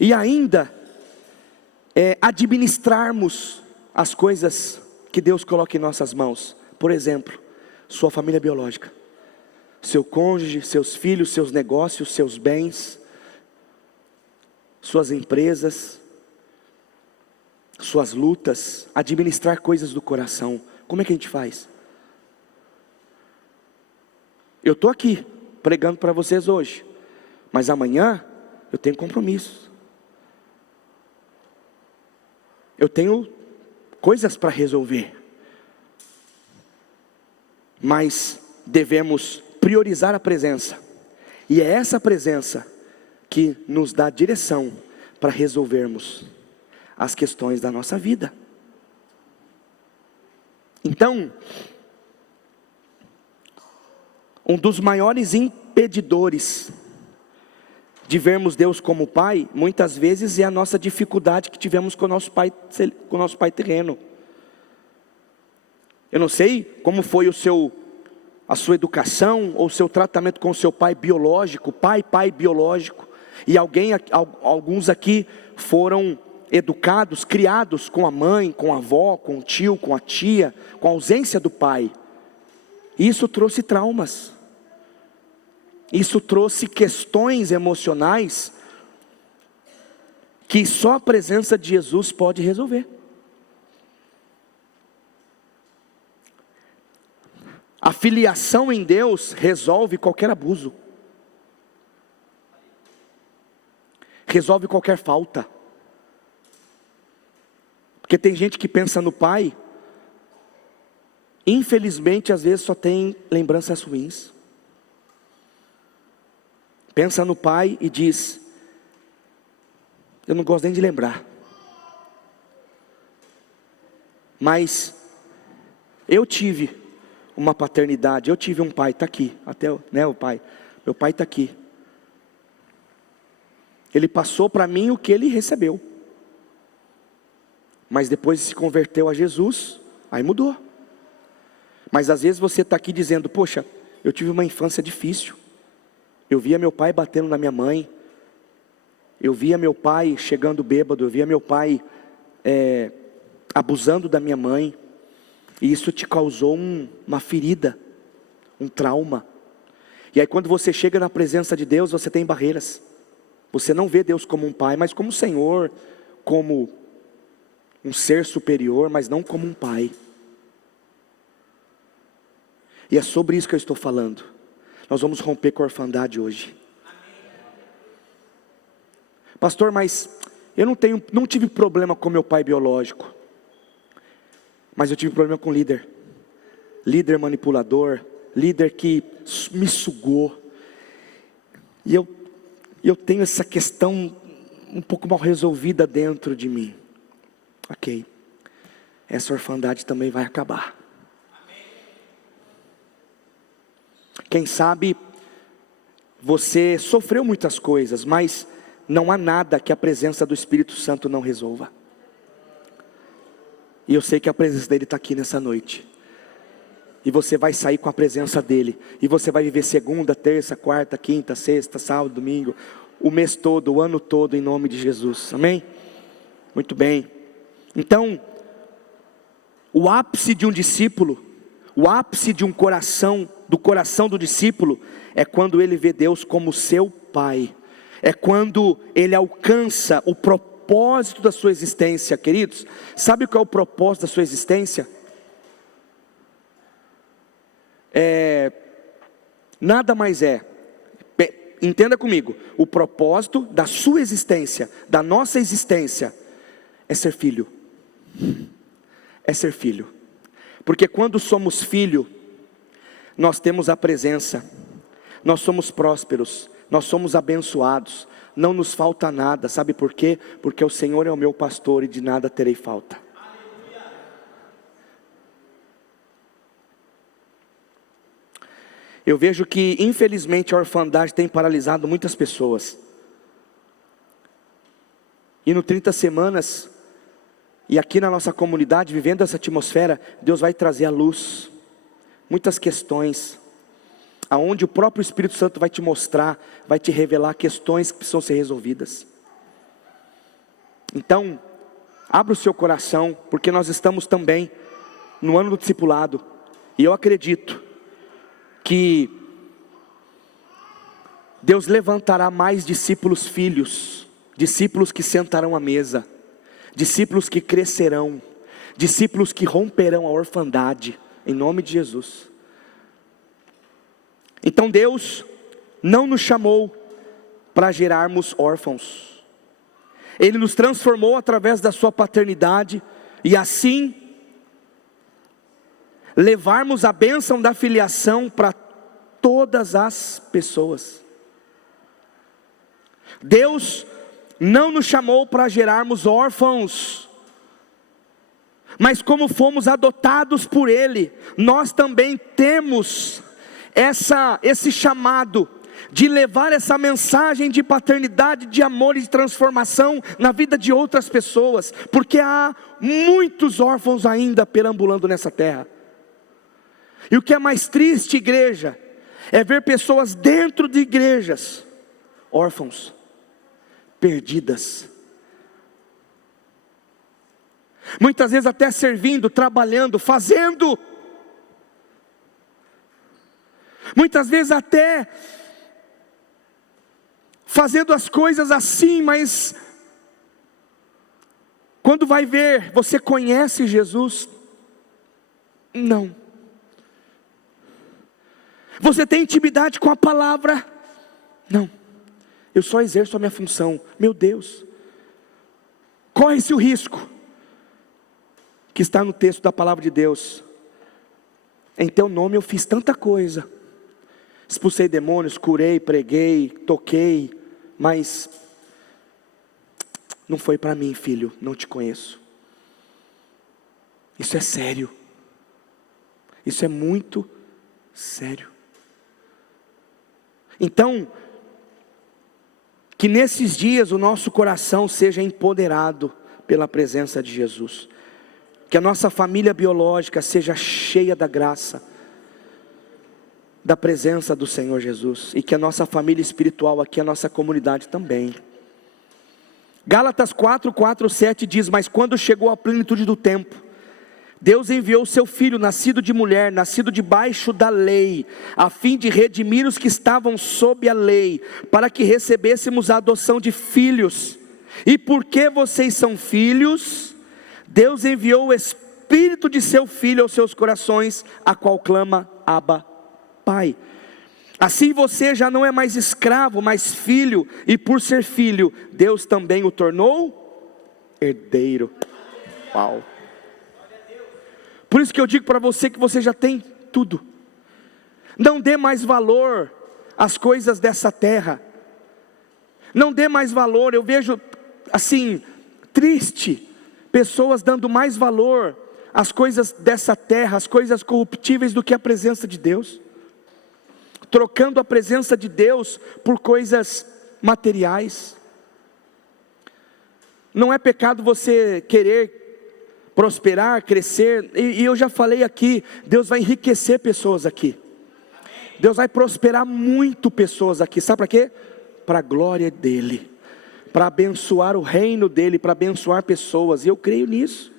e ainda administrarmos as coisas que Deus coloca em nossas mãos. Por exemplo, sua família biológica, seu cônjuge, seus filhos, seus negócios, seus bens, suas empresas, suas lutas, administrar coisas do coração. Como é que a gente faz? Eu estou aqui pregando para vocês hoje, mas amanhã eu tenho compromissos. Eu tenho coisas para resolver. Mas devemos priorizar a presença. E é essa presença que nos dá direção para resolvermos as questões da nossa vida. Então, um dos maiores impedidores de vermos Deus como Pai, muitas vezes é a nossa dificuldade que tivemos com o nosso pai terreno. Eu não sei como foi a sua educação, ou o seu tratamento com o seu pai biológico, pai biológico, e alguns aqui foram educados, criados com a mãe, com a avó, com o tio, com a tia, com a ausência do pai. Isso trouxe traumas. Isso trouxe questões emocionais que só a presença de Jesus pode resolver. A filiação em Deus resolve qualquer abuso. Resolve qualquer falta. Porque tem gente que pensa no pai, infelizmente às vezes só tem lembranças ruins. Pensa no pai e diz: eu não gosto nem de lembrar. Mas eu tive uma paternidade, eu tive um pai, está aqui, até o pai, meu pai está aqui. Ele passou para mim o que ele recebeu. Mas depois se converteu a Jesus, aí mudou. Mas às vezes você está aqui dizendo: poxa, eu tive uma infância difícil. Eu via meu pai batendo na minha mãe. Eu via meu pai chegando bêbado. Eu via meu pai abusando da minha mãe. E isso te causou uma ferida, um trauma. E aí quando você chega na presença de Deus, você tem barreiras. Você não vê Deus como um pai, mas como um Senhor, como um ser superior, mas não como um pai. E é sobre isso que eu estou falando. Nós vamos romper com a orfandade hoje. Pastor, mas eu não tive problema com meu pai biológico. Mas eu tive problema com líder. Líder manipulador, líder que me sugou. E eu tenho essa questão um pouco mal resolvida dentro de mim. Ok, essa orfandade também vai acabar. Quem sabe você sofreu muitas coisas, mas não há nada que a presença do Espírito Santo não resolva. E eu sei que a presença dele está aqui nessa noite. E você vai sair com a presença dele. E você vai viver segunda, terça, quarta, quinta, sexta, sábado, domingo, o mês todo, o ano todo, em nome de Jesus. Amém? Muito bem. Então, o ápice de um discípulo, O ápice de do coração do discípulo, é quando ele vê Deus como seu Pai. É quando ele alcança o propósito da sua existência, queridos. Sabe qual é o propósito da sua existência? Nada mais entenda comigo, o propósito da sua existência, da nossa existência, é ser filho. É ser filho. Porque quando somos filho, nós temos a presença, nós somos prósperos, nós somos abençoados, não nos falta nada. Sabe por quê? Porque o Senhor é o meu pastor e de nada terei falta. Eu vejo que infelizmente a orfandade tem paralisado muitas pessoas. E no 30 semanas, e aqui na nossa comunidade, vivendo essa atmosfera, Deus vai trazer à luz muitas questões, aonde o próprio Espírito Santo vai te mostrar, vai te revelar questões que precisam ser resolvidas. Então, abra o seu coração, porque nós estamos também no ano do discipulado, e eu acredito que Deus levantará mais discípulos filhos, discípulos que sentarão à mesa, discípulos que crescerão, discípulos que romperão a orfandade, em nome de Jesus. Então Deus não nos chamou para gerarmos órfãos, Ele nos transformou através da sua paternidade, e assim levarmos a bênção da filiação para todas as pessoas. Deus não nos chamou para gerarmos órfãos, mas como fomos adotados por Ele, nós também temos esse chamado de levar essa mensagem de paternidade, de amor e de transformação na vida de outras pessoas, porque há muitos órfãos ainda perambulando nessa terra. E o que é mais triste, igreja, é ver pessoas dentro de igrejas, órfãos, perdidas, muitas vezes até servindo, trabalhando, fazendo, muitas vezes até fazendo as coisas assim, mas quando vai ver, você conhece Jesus? Não. Você tem intimidade com a palavra? Não. Eu só exerço a minha função. Meu Deus, corre-se o risco que está no texto da palavra de Deus: em teu nome eu fiz tanta coisa, expulsei demônios, curei, preguei, toquei, mas não foi para mim, filho, não te conheço. Isso é sério, isso é muito sério. Então, que nesses dias o nosso coração seja empoderado pela presença de Jesus, que a nossa família biológica seja cheia da graça, da presença do Senhor Jesus, e que a nossa família espiritual aqui, a nossa comunidade também. Gálatas 4:7 diz: mas quando chegou a plenitude do tempo, Deus enviou o seu Filho, nascido de mulher, nascido debaixo da lei, a fim de redimir os que estavam sob a lei, para que recebêssemos a adoção de filhos. E porque vocês são filhos, Deus enviou o Espírito de seu Filho aos seus corações, a qual clama: Abba, Pai. Assim você já não é mais escravo, mas filho, e por ser filho, Deus também o tornou herdeiro. Uau! Por isso que eu digo para você que você já tem tudo. Não dê mais valor às coisas dessa terra. Não dê mais valor. Eu vejo assim, triste, pessoas dando mais valor às coisas dessa terra, às coisas corruptíveis, do que a presença de Deus. Trocando a presença de Deus por coisas materiais. Não é pecado você querer prosperar, crescer, e eu já falei aqui, Deus vai enriquecer pessoas aqui, Deus vai prosperar muito pessoas aqui, sabe para quê? Para a glória dEle, para abençoar o reino dEle, para abençoar pessoas, e eu creio nisso.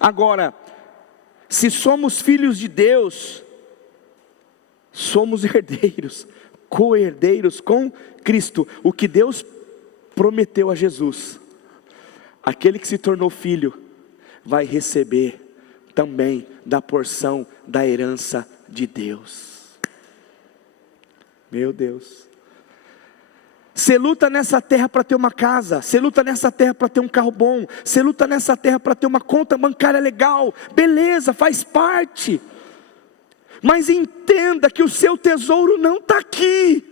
Agora, se somos filhos de Deus, somos herdeiros, co-herdeiros com Cristo. O que Deus prometeu a Jesus, aquele que se tornou filho, vai receber também da porção da herança de Deus. Meu Deus. Você luta nessa terra para ter uma casa, você luta nessa terra para ter um carro bom, você luta nessa terra para ter uma conta bancária legal, beleza, faz parte. Mas entenda que o seu tesouro não está aqui.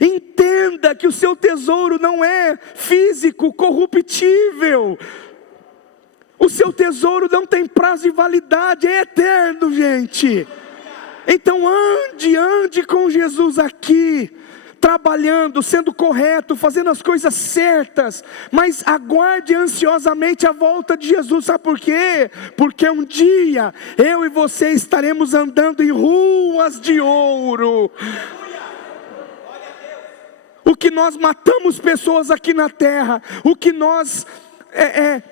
Entenda que o seu tesouro não é físico, corruptível. O seu tesouro não tem prazo de validade, é eterno, gente. Então ande com Jesus aqui, trabalhando, sendo correto, fazendo as coisas certas, mas aguarde ansiosamente a volta de Jesus. Sabe por quê? Porque um dia eu e você estaremos andando em ruas de ouro. O que nós matamos pessoas aqui na terra, o que nós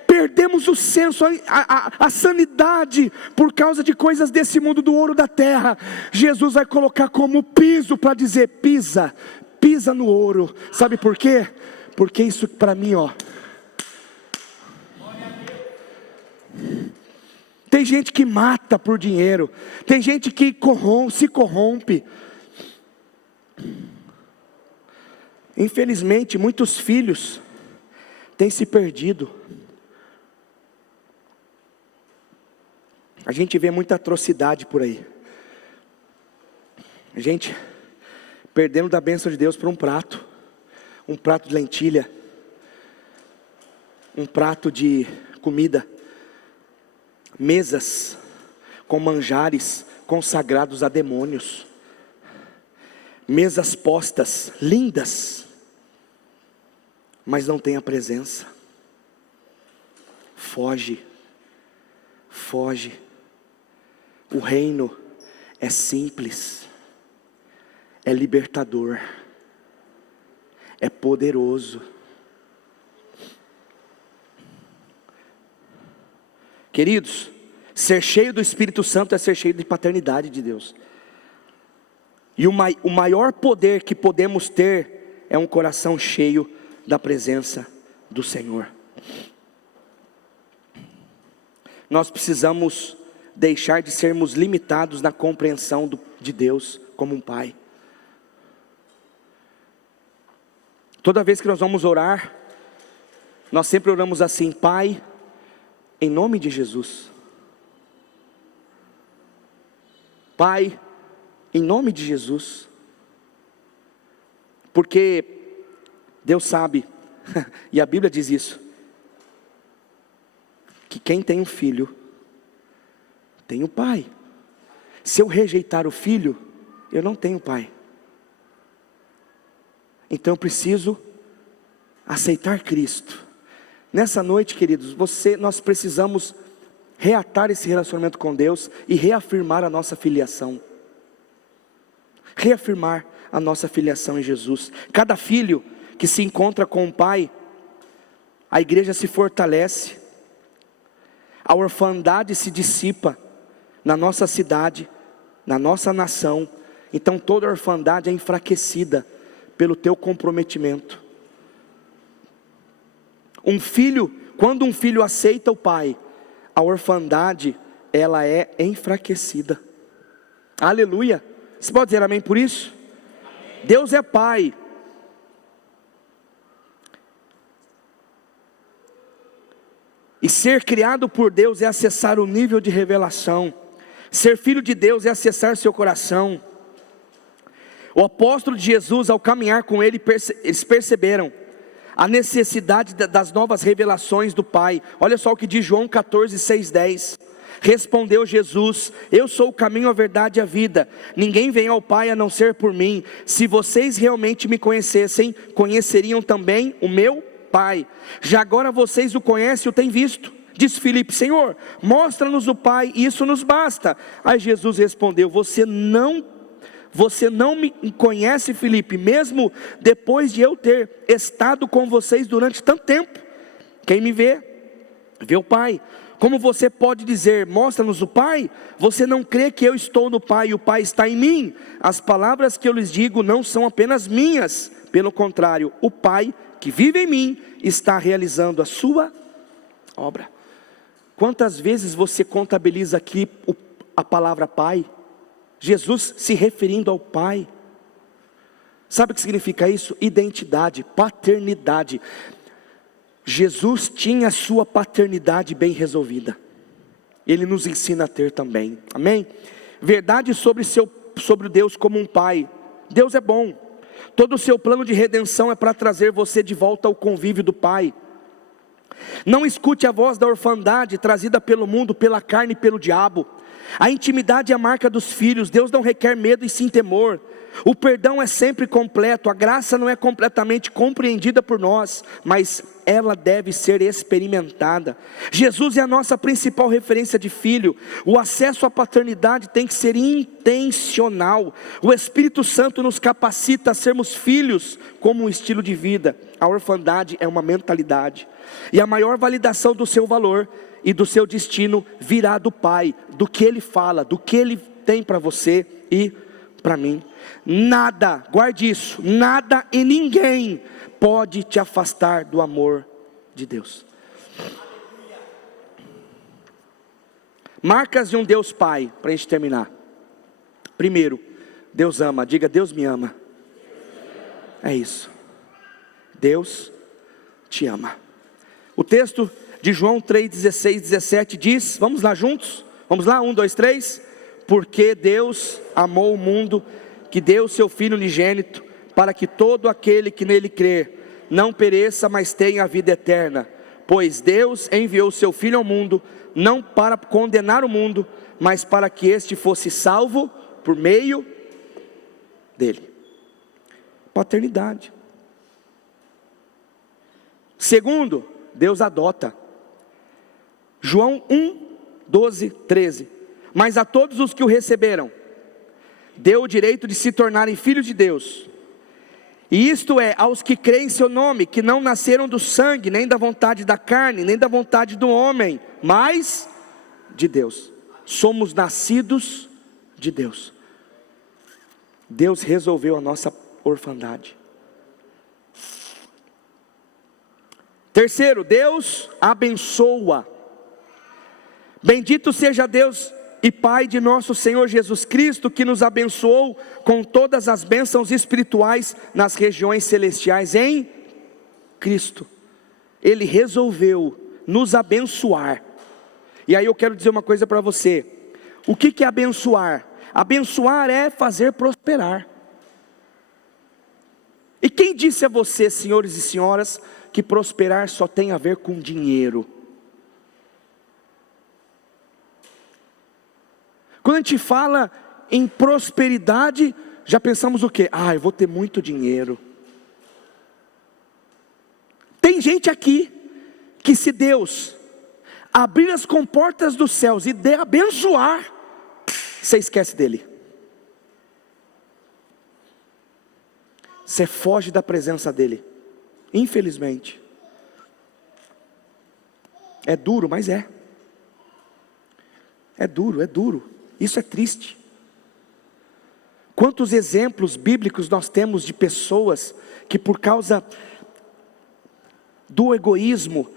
perdemos o senso, a sanidade, por causa de coisas desse mundo, do ouro da terra, Jesus vai colocar como piso para dizer: pisa no ouro. Sabe por quê? Porque isso para mim, tem gente que mata por dinheiro, tem gente que se corrompe. Infelizmente, muitos filhos têm se perdido. A gente vê muita atrocidade por aí. A gente perdendo da bênção de Deus por um prato de lentilha, um prato de comida, mesas com manjares consagrados a demônios, mesas postas, lindas, mas não tem a presença. Foge. O reino é simples, é libertador, é poderoso. Queridos, ser cheio do Espírito Santo é ser cheio de paternidade de Deus. E o maior poder que podemos ter é um coração cheio da presença do Senhor. Nós precisamos deixar de sermos limitados na compreensão de Deus como um Pai. Toda vez que nós vamos orar, nós sempre oramos assim: Pai, em nome de Jesus. Pai, em nome de Jesus. Porque Deus sabe, e a Bíblia diz isso, que quem tem um filho, tem o pai. Se eu rejeitar o filho, eu não tenho pai. Então eu preciso aceitar Cristo. Nessa noite, queridos, nós precisamos reatar esse relacionamento com Deus e reafirmar a nossa filiação. Reafirmar a nossa filiação em Jesus. Cada filho que se encontra com o pai, a igreja se fortalece, a orfandade se dissipa na nossa cidade, na nossa nação. Então toda orfandade é enfraquecida pelo teu comprometimento. Quando um filho aceita o pai, a orfandade, ela é enfraquecida. Aleluia. Você pode dizer amém por isso? Amém. Deus é pai. E ser criado por Deus é acessar o nível de revelação. Ser filho de Deus é acessar seu coração. O apóstolo de Jesus, ao caminhar com ele, eles perceberam a necessidade das novas revelações do Pai. Olha só o que diz João 14, 6, 10. Respondeu Jesus: eu sou o caminho, a verdade e a vida. Ninguém vem ao Pai a não ser por mim. Se vocês realmente me conhecessem, conheceriam também o meu Pai. Já agora vocês o conhecem e o têm visto. Diz Filipe: Senhor, mostra-nos o Pai, e isso nos basta. Aí Jesus respondeu: Você não me conhece, Filipe, mesmo depois de eu ter estado com vocês durante tanto tempo. Quem me vê, vê o Pai. Como você pode dizer, mostra-nos o Pai? Você não crê que eu estou no Pai e o Pai está em mim? As palavras que eu lhes digo não são apenas minhas, pelo contrário, o Pai que vive em mim está realizando a sua obra. Quantas vezes você contabiliza aqui a palavra Pai? Jesus se referindo ao Pai. Sabe o que significa isso? Identidade, paternidade. Jesus tinha a sua paternidade bem resolvida. Ele nos ensina a ter também. Amém? Verdade sobre Deus como um pai. Deus é bom. Todo o seu plano de redenção é para trazer você de volta ao convívio do Pai. Não escute a voz da orfandade trazida pelo mundo, pela carne e pelo diabo. A intimidade é a marca dos filhos. Deus não requer medo e sim temor. O perdão é sempre completo. A graça não é completamente compreendida por nós, mas ela deve ser experimentada. Jesus é a nossa principal referência de filho. O acesso à paternidade tem que ser intencional. O Espírito Santo nos capacita a sermos filhos como um estilo de vida. A orfandade é uma mentalidade, e a maior validação do seu valor e do seu destino virá do Pai, do que Ele fala, do que Ele tem para você e para mim. Nada, guarde isso, nada e ninguém pode te afastar do amor de Deus. Marcas de um Deus Pai, para a gente terminar. Primeiro, Deus ama. Diga: Deus me ama. É isso. Deus te ama. O texto de João 3:16, 17 diz, vamos lá juntos? Vamos lá, 1, 2, 3. Porque Deus amou o mundo, que deu o seu Filho unigênito, para que todo aquele que nele crer, não pereça, mas tenha a vida eterna. Pois Deus enviou o seu Filho ao mundo, não para condenar o mundo, mas para que este fosse salvo por meio dele. Paternidade. Segundo, Deus adota. João 1, 12, 13. Mas a todos os que o receberam, deu o direito de se tornarem filhos de Deus. E isto é, aos que creem em seu nome, que não nasceram do sangue, nem da vontade da carne, nem da vontade do homem, mas de Deus. Somos nascidos de Deus. Deus resolveu a nossa orfandade. Terceiro, Deus abençoa. Bendito seja Deus e Pai de nosso Senhor Jesus Cristo, que nos abençoou com todas as bênçãos espirituais nas regiões celestiais em Cristo. Ele resolveu nos abençoar. E aí eu quero dizer uma coisa para você. O que é abençoar? Abençoar é fazer prosperar. E quem disse a você, senhores e senhoras, que prosperar só tem a ver com dinheiro? Quando a gente fala em prosperidade, já pensamos o quê? Eu vou ter muito dinheiro. Tem gente aqui, que se Deus abrir as comportas dos céus e der abençoar, você esquece dele. Você foge da presença dele. Infelizmente. É duro, mas é. É duro, é duro. Isso é triste. Quantos exemplos bíblicos nós temos de pessoas que por causa do egoísmo,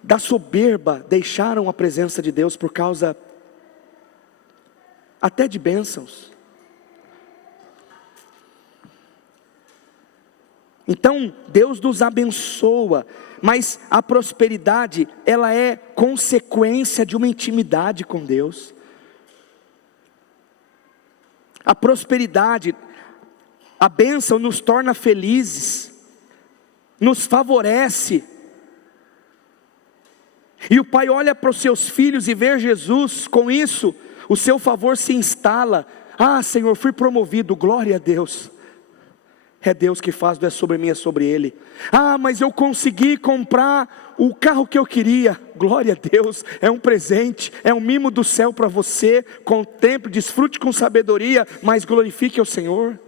da soberba, deixaram a presença de Deus por causa até de bênçãos. Então Deus nos abençoa, mas a prosperidade, ela é consequência de uma intimidade com Deus. A prosperidade, a bênção nos torna felizes, nos favorece. E o pai olha para os seus filhos e vê Jesus, com isso, o seu favor se instala. Senhor, fui promovido, glória a Deus. É Deus que faz, não é sobre mim, é sobre Ele. Mas eu consegui comprar o carro que eu queria. Glória a Deus, é um presente, é um mimo do céu para você. Contemple, desfrute com sabedoria, mas glorifique ao Senhor.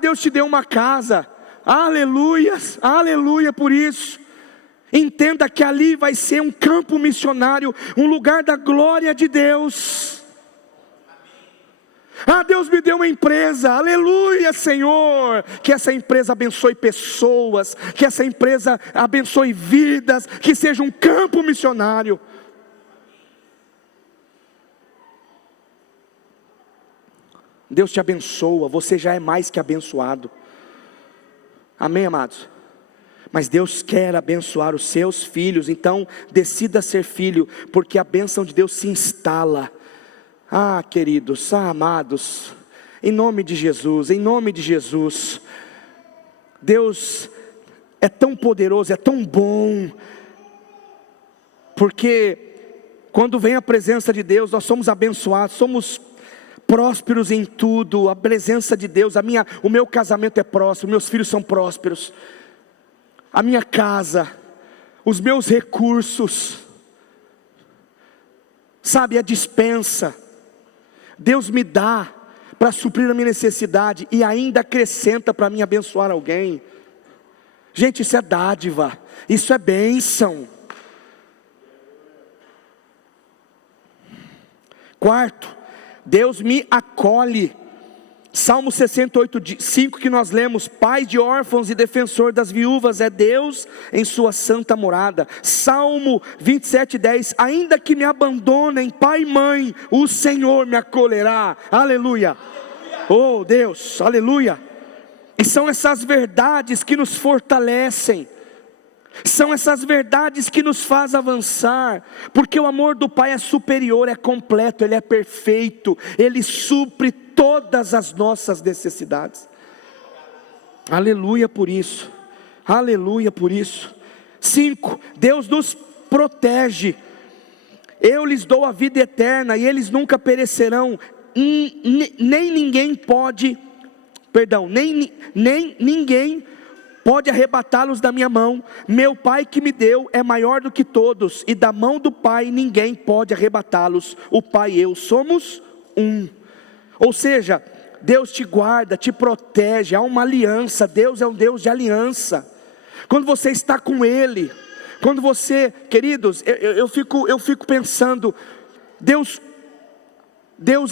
Deus te deu uma casa. Aleluia, aleluia por isso. Entenda que ali vai ser um campo missionário, um lugar da glória de Deus. Ah, Deus me deu uma empresa, aleluia, Senhor. Que essa empresa abençoe pessoas, que essa empresa abençoe vidas, que seja um campo missionário. Deus te abençoa, você já é mais que abençoado. Amém, amados? Mas Deus quer abençoar os seus filhos, então decida ser filho, porque a bênção de Deus se instala. Ah, queridos, amados, em nome de Jesus, em nome de Jesus. Deus é tão poderoso, é tão bom, porque quando vem a presença de Deus, nós somos abençoados, somos prósperos em tudo. A presença de Deus, o meu casamento é próspero, meus filhos são prósperos, a minha casa, os meus recursos, sabe, a dispensa, Deus me dá para suprir a minha necessidade e ainda acrescenta para mim abençoar alguém. Gente, isso é dádiva, isso é bênção. Quarto, Deus me acolhe. Salmo 68:5 que nós lemos: Pai de órfãos e defensor das viúvas é Deus em sua santa morada. Salmo 27:10: ainda que me abandonem pai e mãe, o Senhor me acolherá. Aleluia. Oh Deus, aleluia. E são essas verdades que nos fortalecem, são essas verdades que nos faz avançar, porque o amor do Pai é superior, é completo, Ele é perfeito, Ele supre todas as nossas necessidades. Aleluia por isso, aleluia por isso. 5, Deus nos protege. Eu lhes dou a vida eterna e eles nunca perecerão, nem ninguém pode arrebatá-los da minha mão. Meu Pai que me deu é maior do que todos, e da mão do Pai ninguém pode arrebatá-los. O Pai e eu somos um. Ou seja, Deus te guarda, te protege, há uma aliança. Deus é um Deus de aliança. Quando você está com Ele, quando você, queridos, eu fico pensando, Deus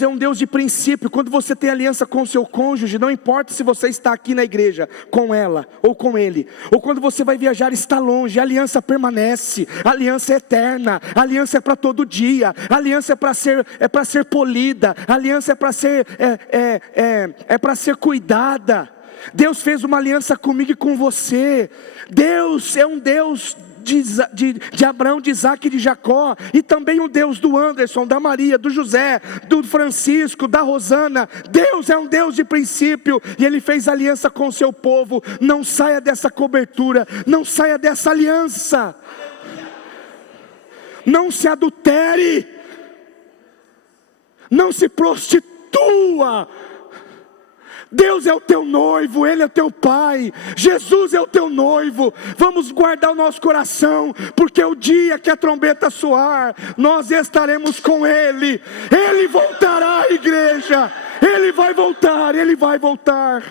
é um Deus de princípio. Quando você tem aliança com o seu cônjuge, não importa se você está aqui na igreja com ela ou com ele, ou quando você vai viajar e está longe, a aliança permanece, a aliança é eterna, a aliança é para todo dia, a aliança é para ser polida, a aliança é para ser cuidada. Deus fez uma aliança comigo e com você. Deus é um Deus de Abraão, de Isaac e de Jacó, e também o Deus do Anderson, da Maria, do José, do Francisco, da Rosana. Deus é um Deus de princípio, e Ele fez aliança com o seu povo. Não saia dessa cobertura, não saia dessa aliança, não se adultere, não se prostitua. Deus é o teu noivo, Ele é o teu Pai, Jesus é o teu noivo. Vamos guardar o nosso coração, porque o dia que a trombeta soar, nós estaremos com Ele. Ele voltará, igreja, Ele vai voltar, Ele vai voltar.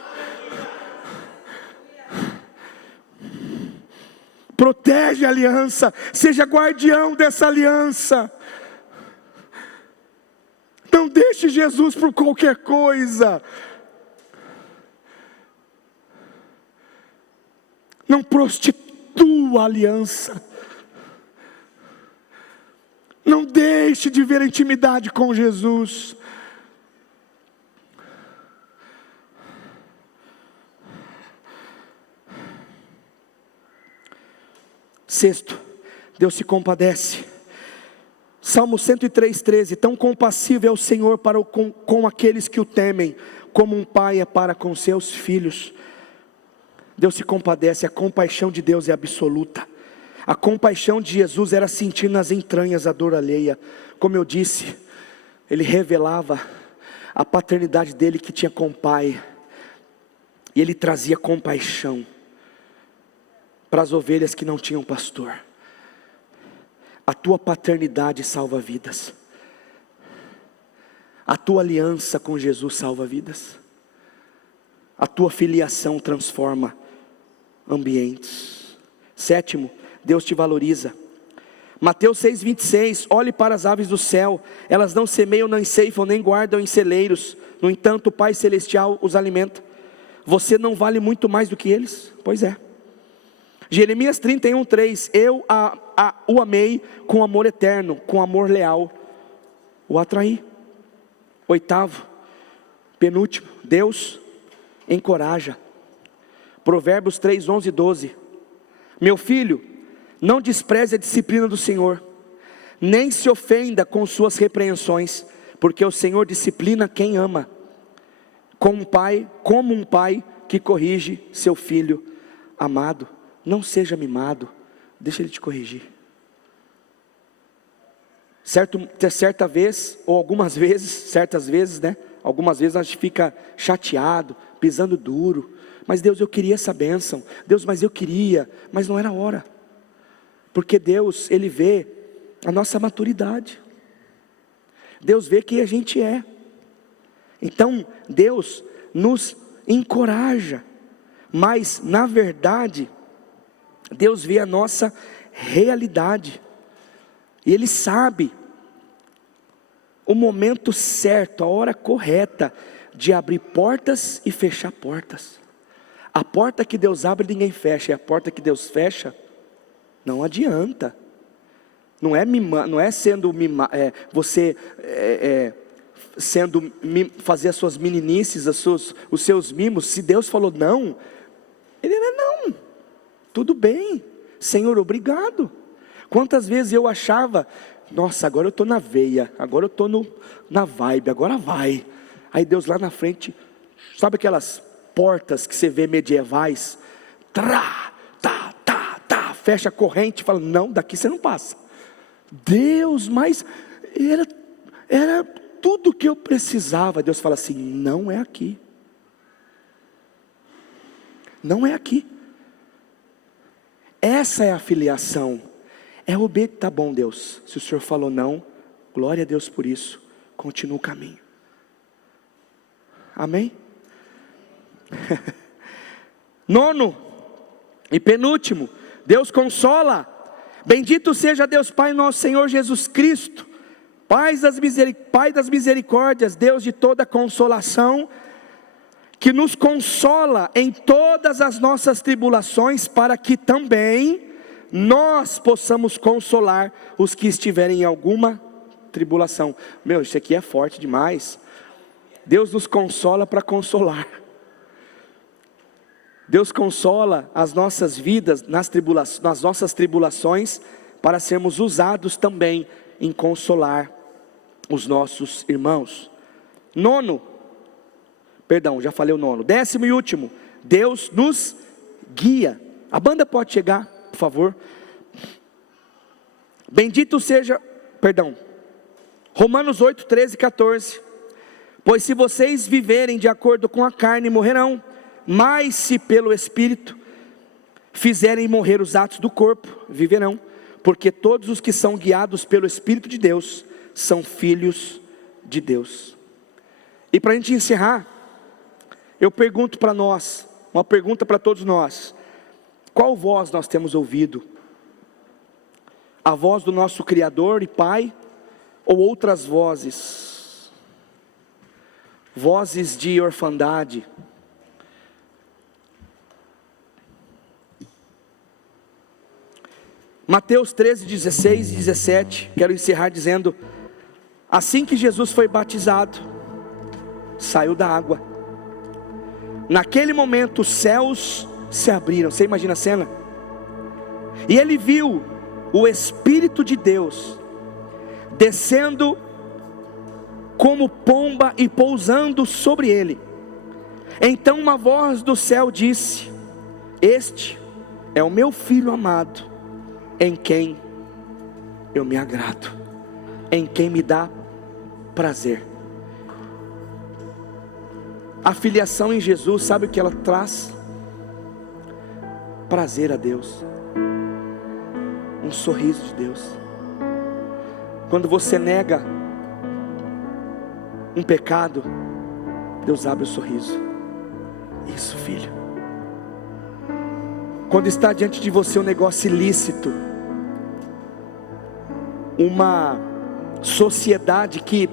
Protege a aliança, seja guardião dessa aliança. Não deixe Jesus por qualquer coisa. Não prostitua a aliança. Não deixe de ver a intimidade com Jesus. Sexto, Deus se compadece. Salmo 103:13: tão compassivo é o Senhor para com aqueles que o temem, como um pai é para com seus filhos. Deus se compadece, a compaixão de Deus é absoluta. A compaixão de Jesus era sentir nas entranhas a dor alheia. Como eu disse, Ele revelava a paternidade dele que tinha com o Pai, e Ele trazia compaixão para as ovelhas que não tinham pastor. A tua paternidade salva vidas. A tua aliança com Jesus salva vidas. A tua filiação transforma ambientes. Sétimo, Deus te valoriza. Mateus 6,26, olhe para as aves do céu, elas não semeiam, nem ceifam, nem guardam em celeiros, no entanto o Pai Celestial os alimenta. Você não vale muito mais do que eles? Pois é. Jeremias 31,3, eu o amei com amor eterno, com amor leal, o atraí. 8º, penúltimo, Deus encoraja. Provérbios 3, 11 e 12, meu filho, não despreze a disciplina do Senhor, nem se ofenda com suas repreensões, porque o Senhor disciplina quem ama, como um pai que corrige seu filho amado. Não seja mimado, deixa ele te corrigir. Certa vez, ou algumas vezes, certas vezes, né? Algumas vezes a gente fica chateado, pisando duro. Mas Deus, eu queria essa bênção. Deus, mas eu queria, mas não era a hora. Porque Deus, Ele vê a nossa maturidade. Deus vê quem a gente é. Então, Deus nos encoraja. Mas, na verdade, Deus vê a nossa realidade. E Ele sabe o momento certo, a hora correta de abrir portas e fechar portas. A porta que Deus abre ninguém fecha, e a porta que Deus fecha não adianta. Não é sendo você fazer as suas meninices, os seus mimos. Se Deus falou não, Ele não é não. Tudo bem, Senhor, obrigado. Quantas vezes eu achava, nossa, agora eu estou na veia, agora eu estou na vibe, agora vai. Aí Deus lá na frente, sabe aquelas portas que você vê medievais? Fecha a corrente e fala, não, daqui você não passa. Deus, mas era tudo que eu precisava. Deus fala assim, não é aqui. Não é aqui. Essa é a filiação. É obedecer, tá bom Deus, se o Senhor falou não, glória a Deus por isso, continua o caminho. Amém? Nono e penúltimo, Deus consola. Bendito seja Deus Pai nosso Senhor Jesus Cristo, Pai das misericórdias, Deus de toda consolação, que nos consola em todas as nossas tribulações, para que também nós possamos consolar os que estiverem em alguma tribulação. Meu, isso aqui é forte demais. Deus nos consola para consolar. Deus consola as nossas vidas nas nossas tribulações, para sermos usados também em consolar os nossos irmãos. Já falei o nono. 10º e último, Deus nos guia. A banda pode chegar, por favor. Romanos 8, 13 e 14. Pois se vocês viverem de acordo com a carne, morrerão. Mas se pelo Espírito fizerem morrer os atos do corpo, viverão. Porque todos os que são guiados pelo Espírito de Deus são filhos de Deus. E para a gente encerrar, eu pergunto para nós, uma pergunta para todos nós: qual voz nós temos ouvido? A voz do nosso Criador e Pai, ou outras vozes? Vozes de orfandade. Mateus 13, 16 e 17, quero encerrar dizendo: assim que Jesus foi batizado, saiu da água. Naquele momento os céus se abriram. Você imagina a cena? E ele viu o Espírito de Deus descendo como pomba e pousando sobre ele. Então uma voz do céu disse: este é o meu Filho amado, em quem eu me agrado, em quem me dá prazer. A filiação em Jesus, sabe o que ela traz? Prazer a Deus, um sorriso de Deus. Quando você nega um pecado, Deus abre o sorriso. Isso, filho. Quando está diante de você um negócio ilícito, uma sociedade que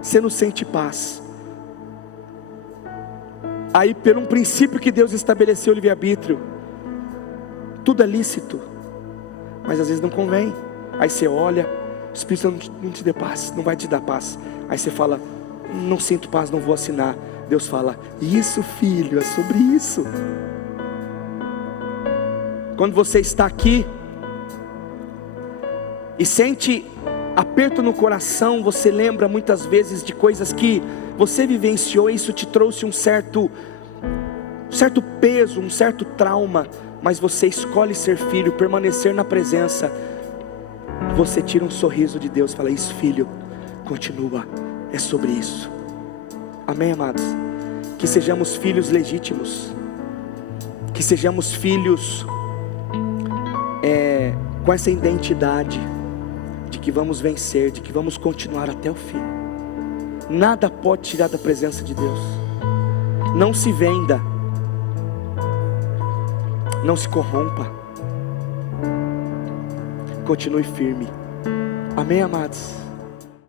você não sente paz, aí por um princípio que Deus estabeleceu, o livre-arbítrio, tudo é lícito, mas às vezes não convém. Aí você olha, o Espírito não te dá paz, não vai te dar paz. Aí você fala, não sinto paz, não vou assinar. Deus fala, isso filho, é sobre isso. Quando você está aqui e sente aperto no coração, você lembra muitas vezes de coisas que você vivenciou, e isso te trouxe um certo peso, um certo trauma, mas você escolhe ser filho, permanecer na presença. Você tira um sorriso de Deus, fala, isso filho, continua, é sobre isso. Amém, amados? Que sejamos filhos legítimos, que sejamos filhos com essa identidade de que vamos vencer, de que vamos continuar até o fim. Nada pode tirar da presença de Deus. Não se venda, não se corrompa, continue firme. Amém, amados?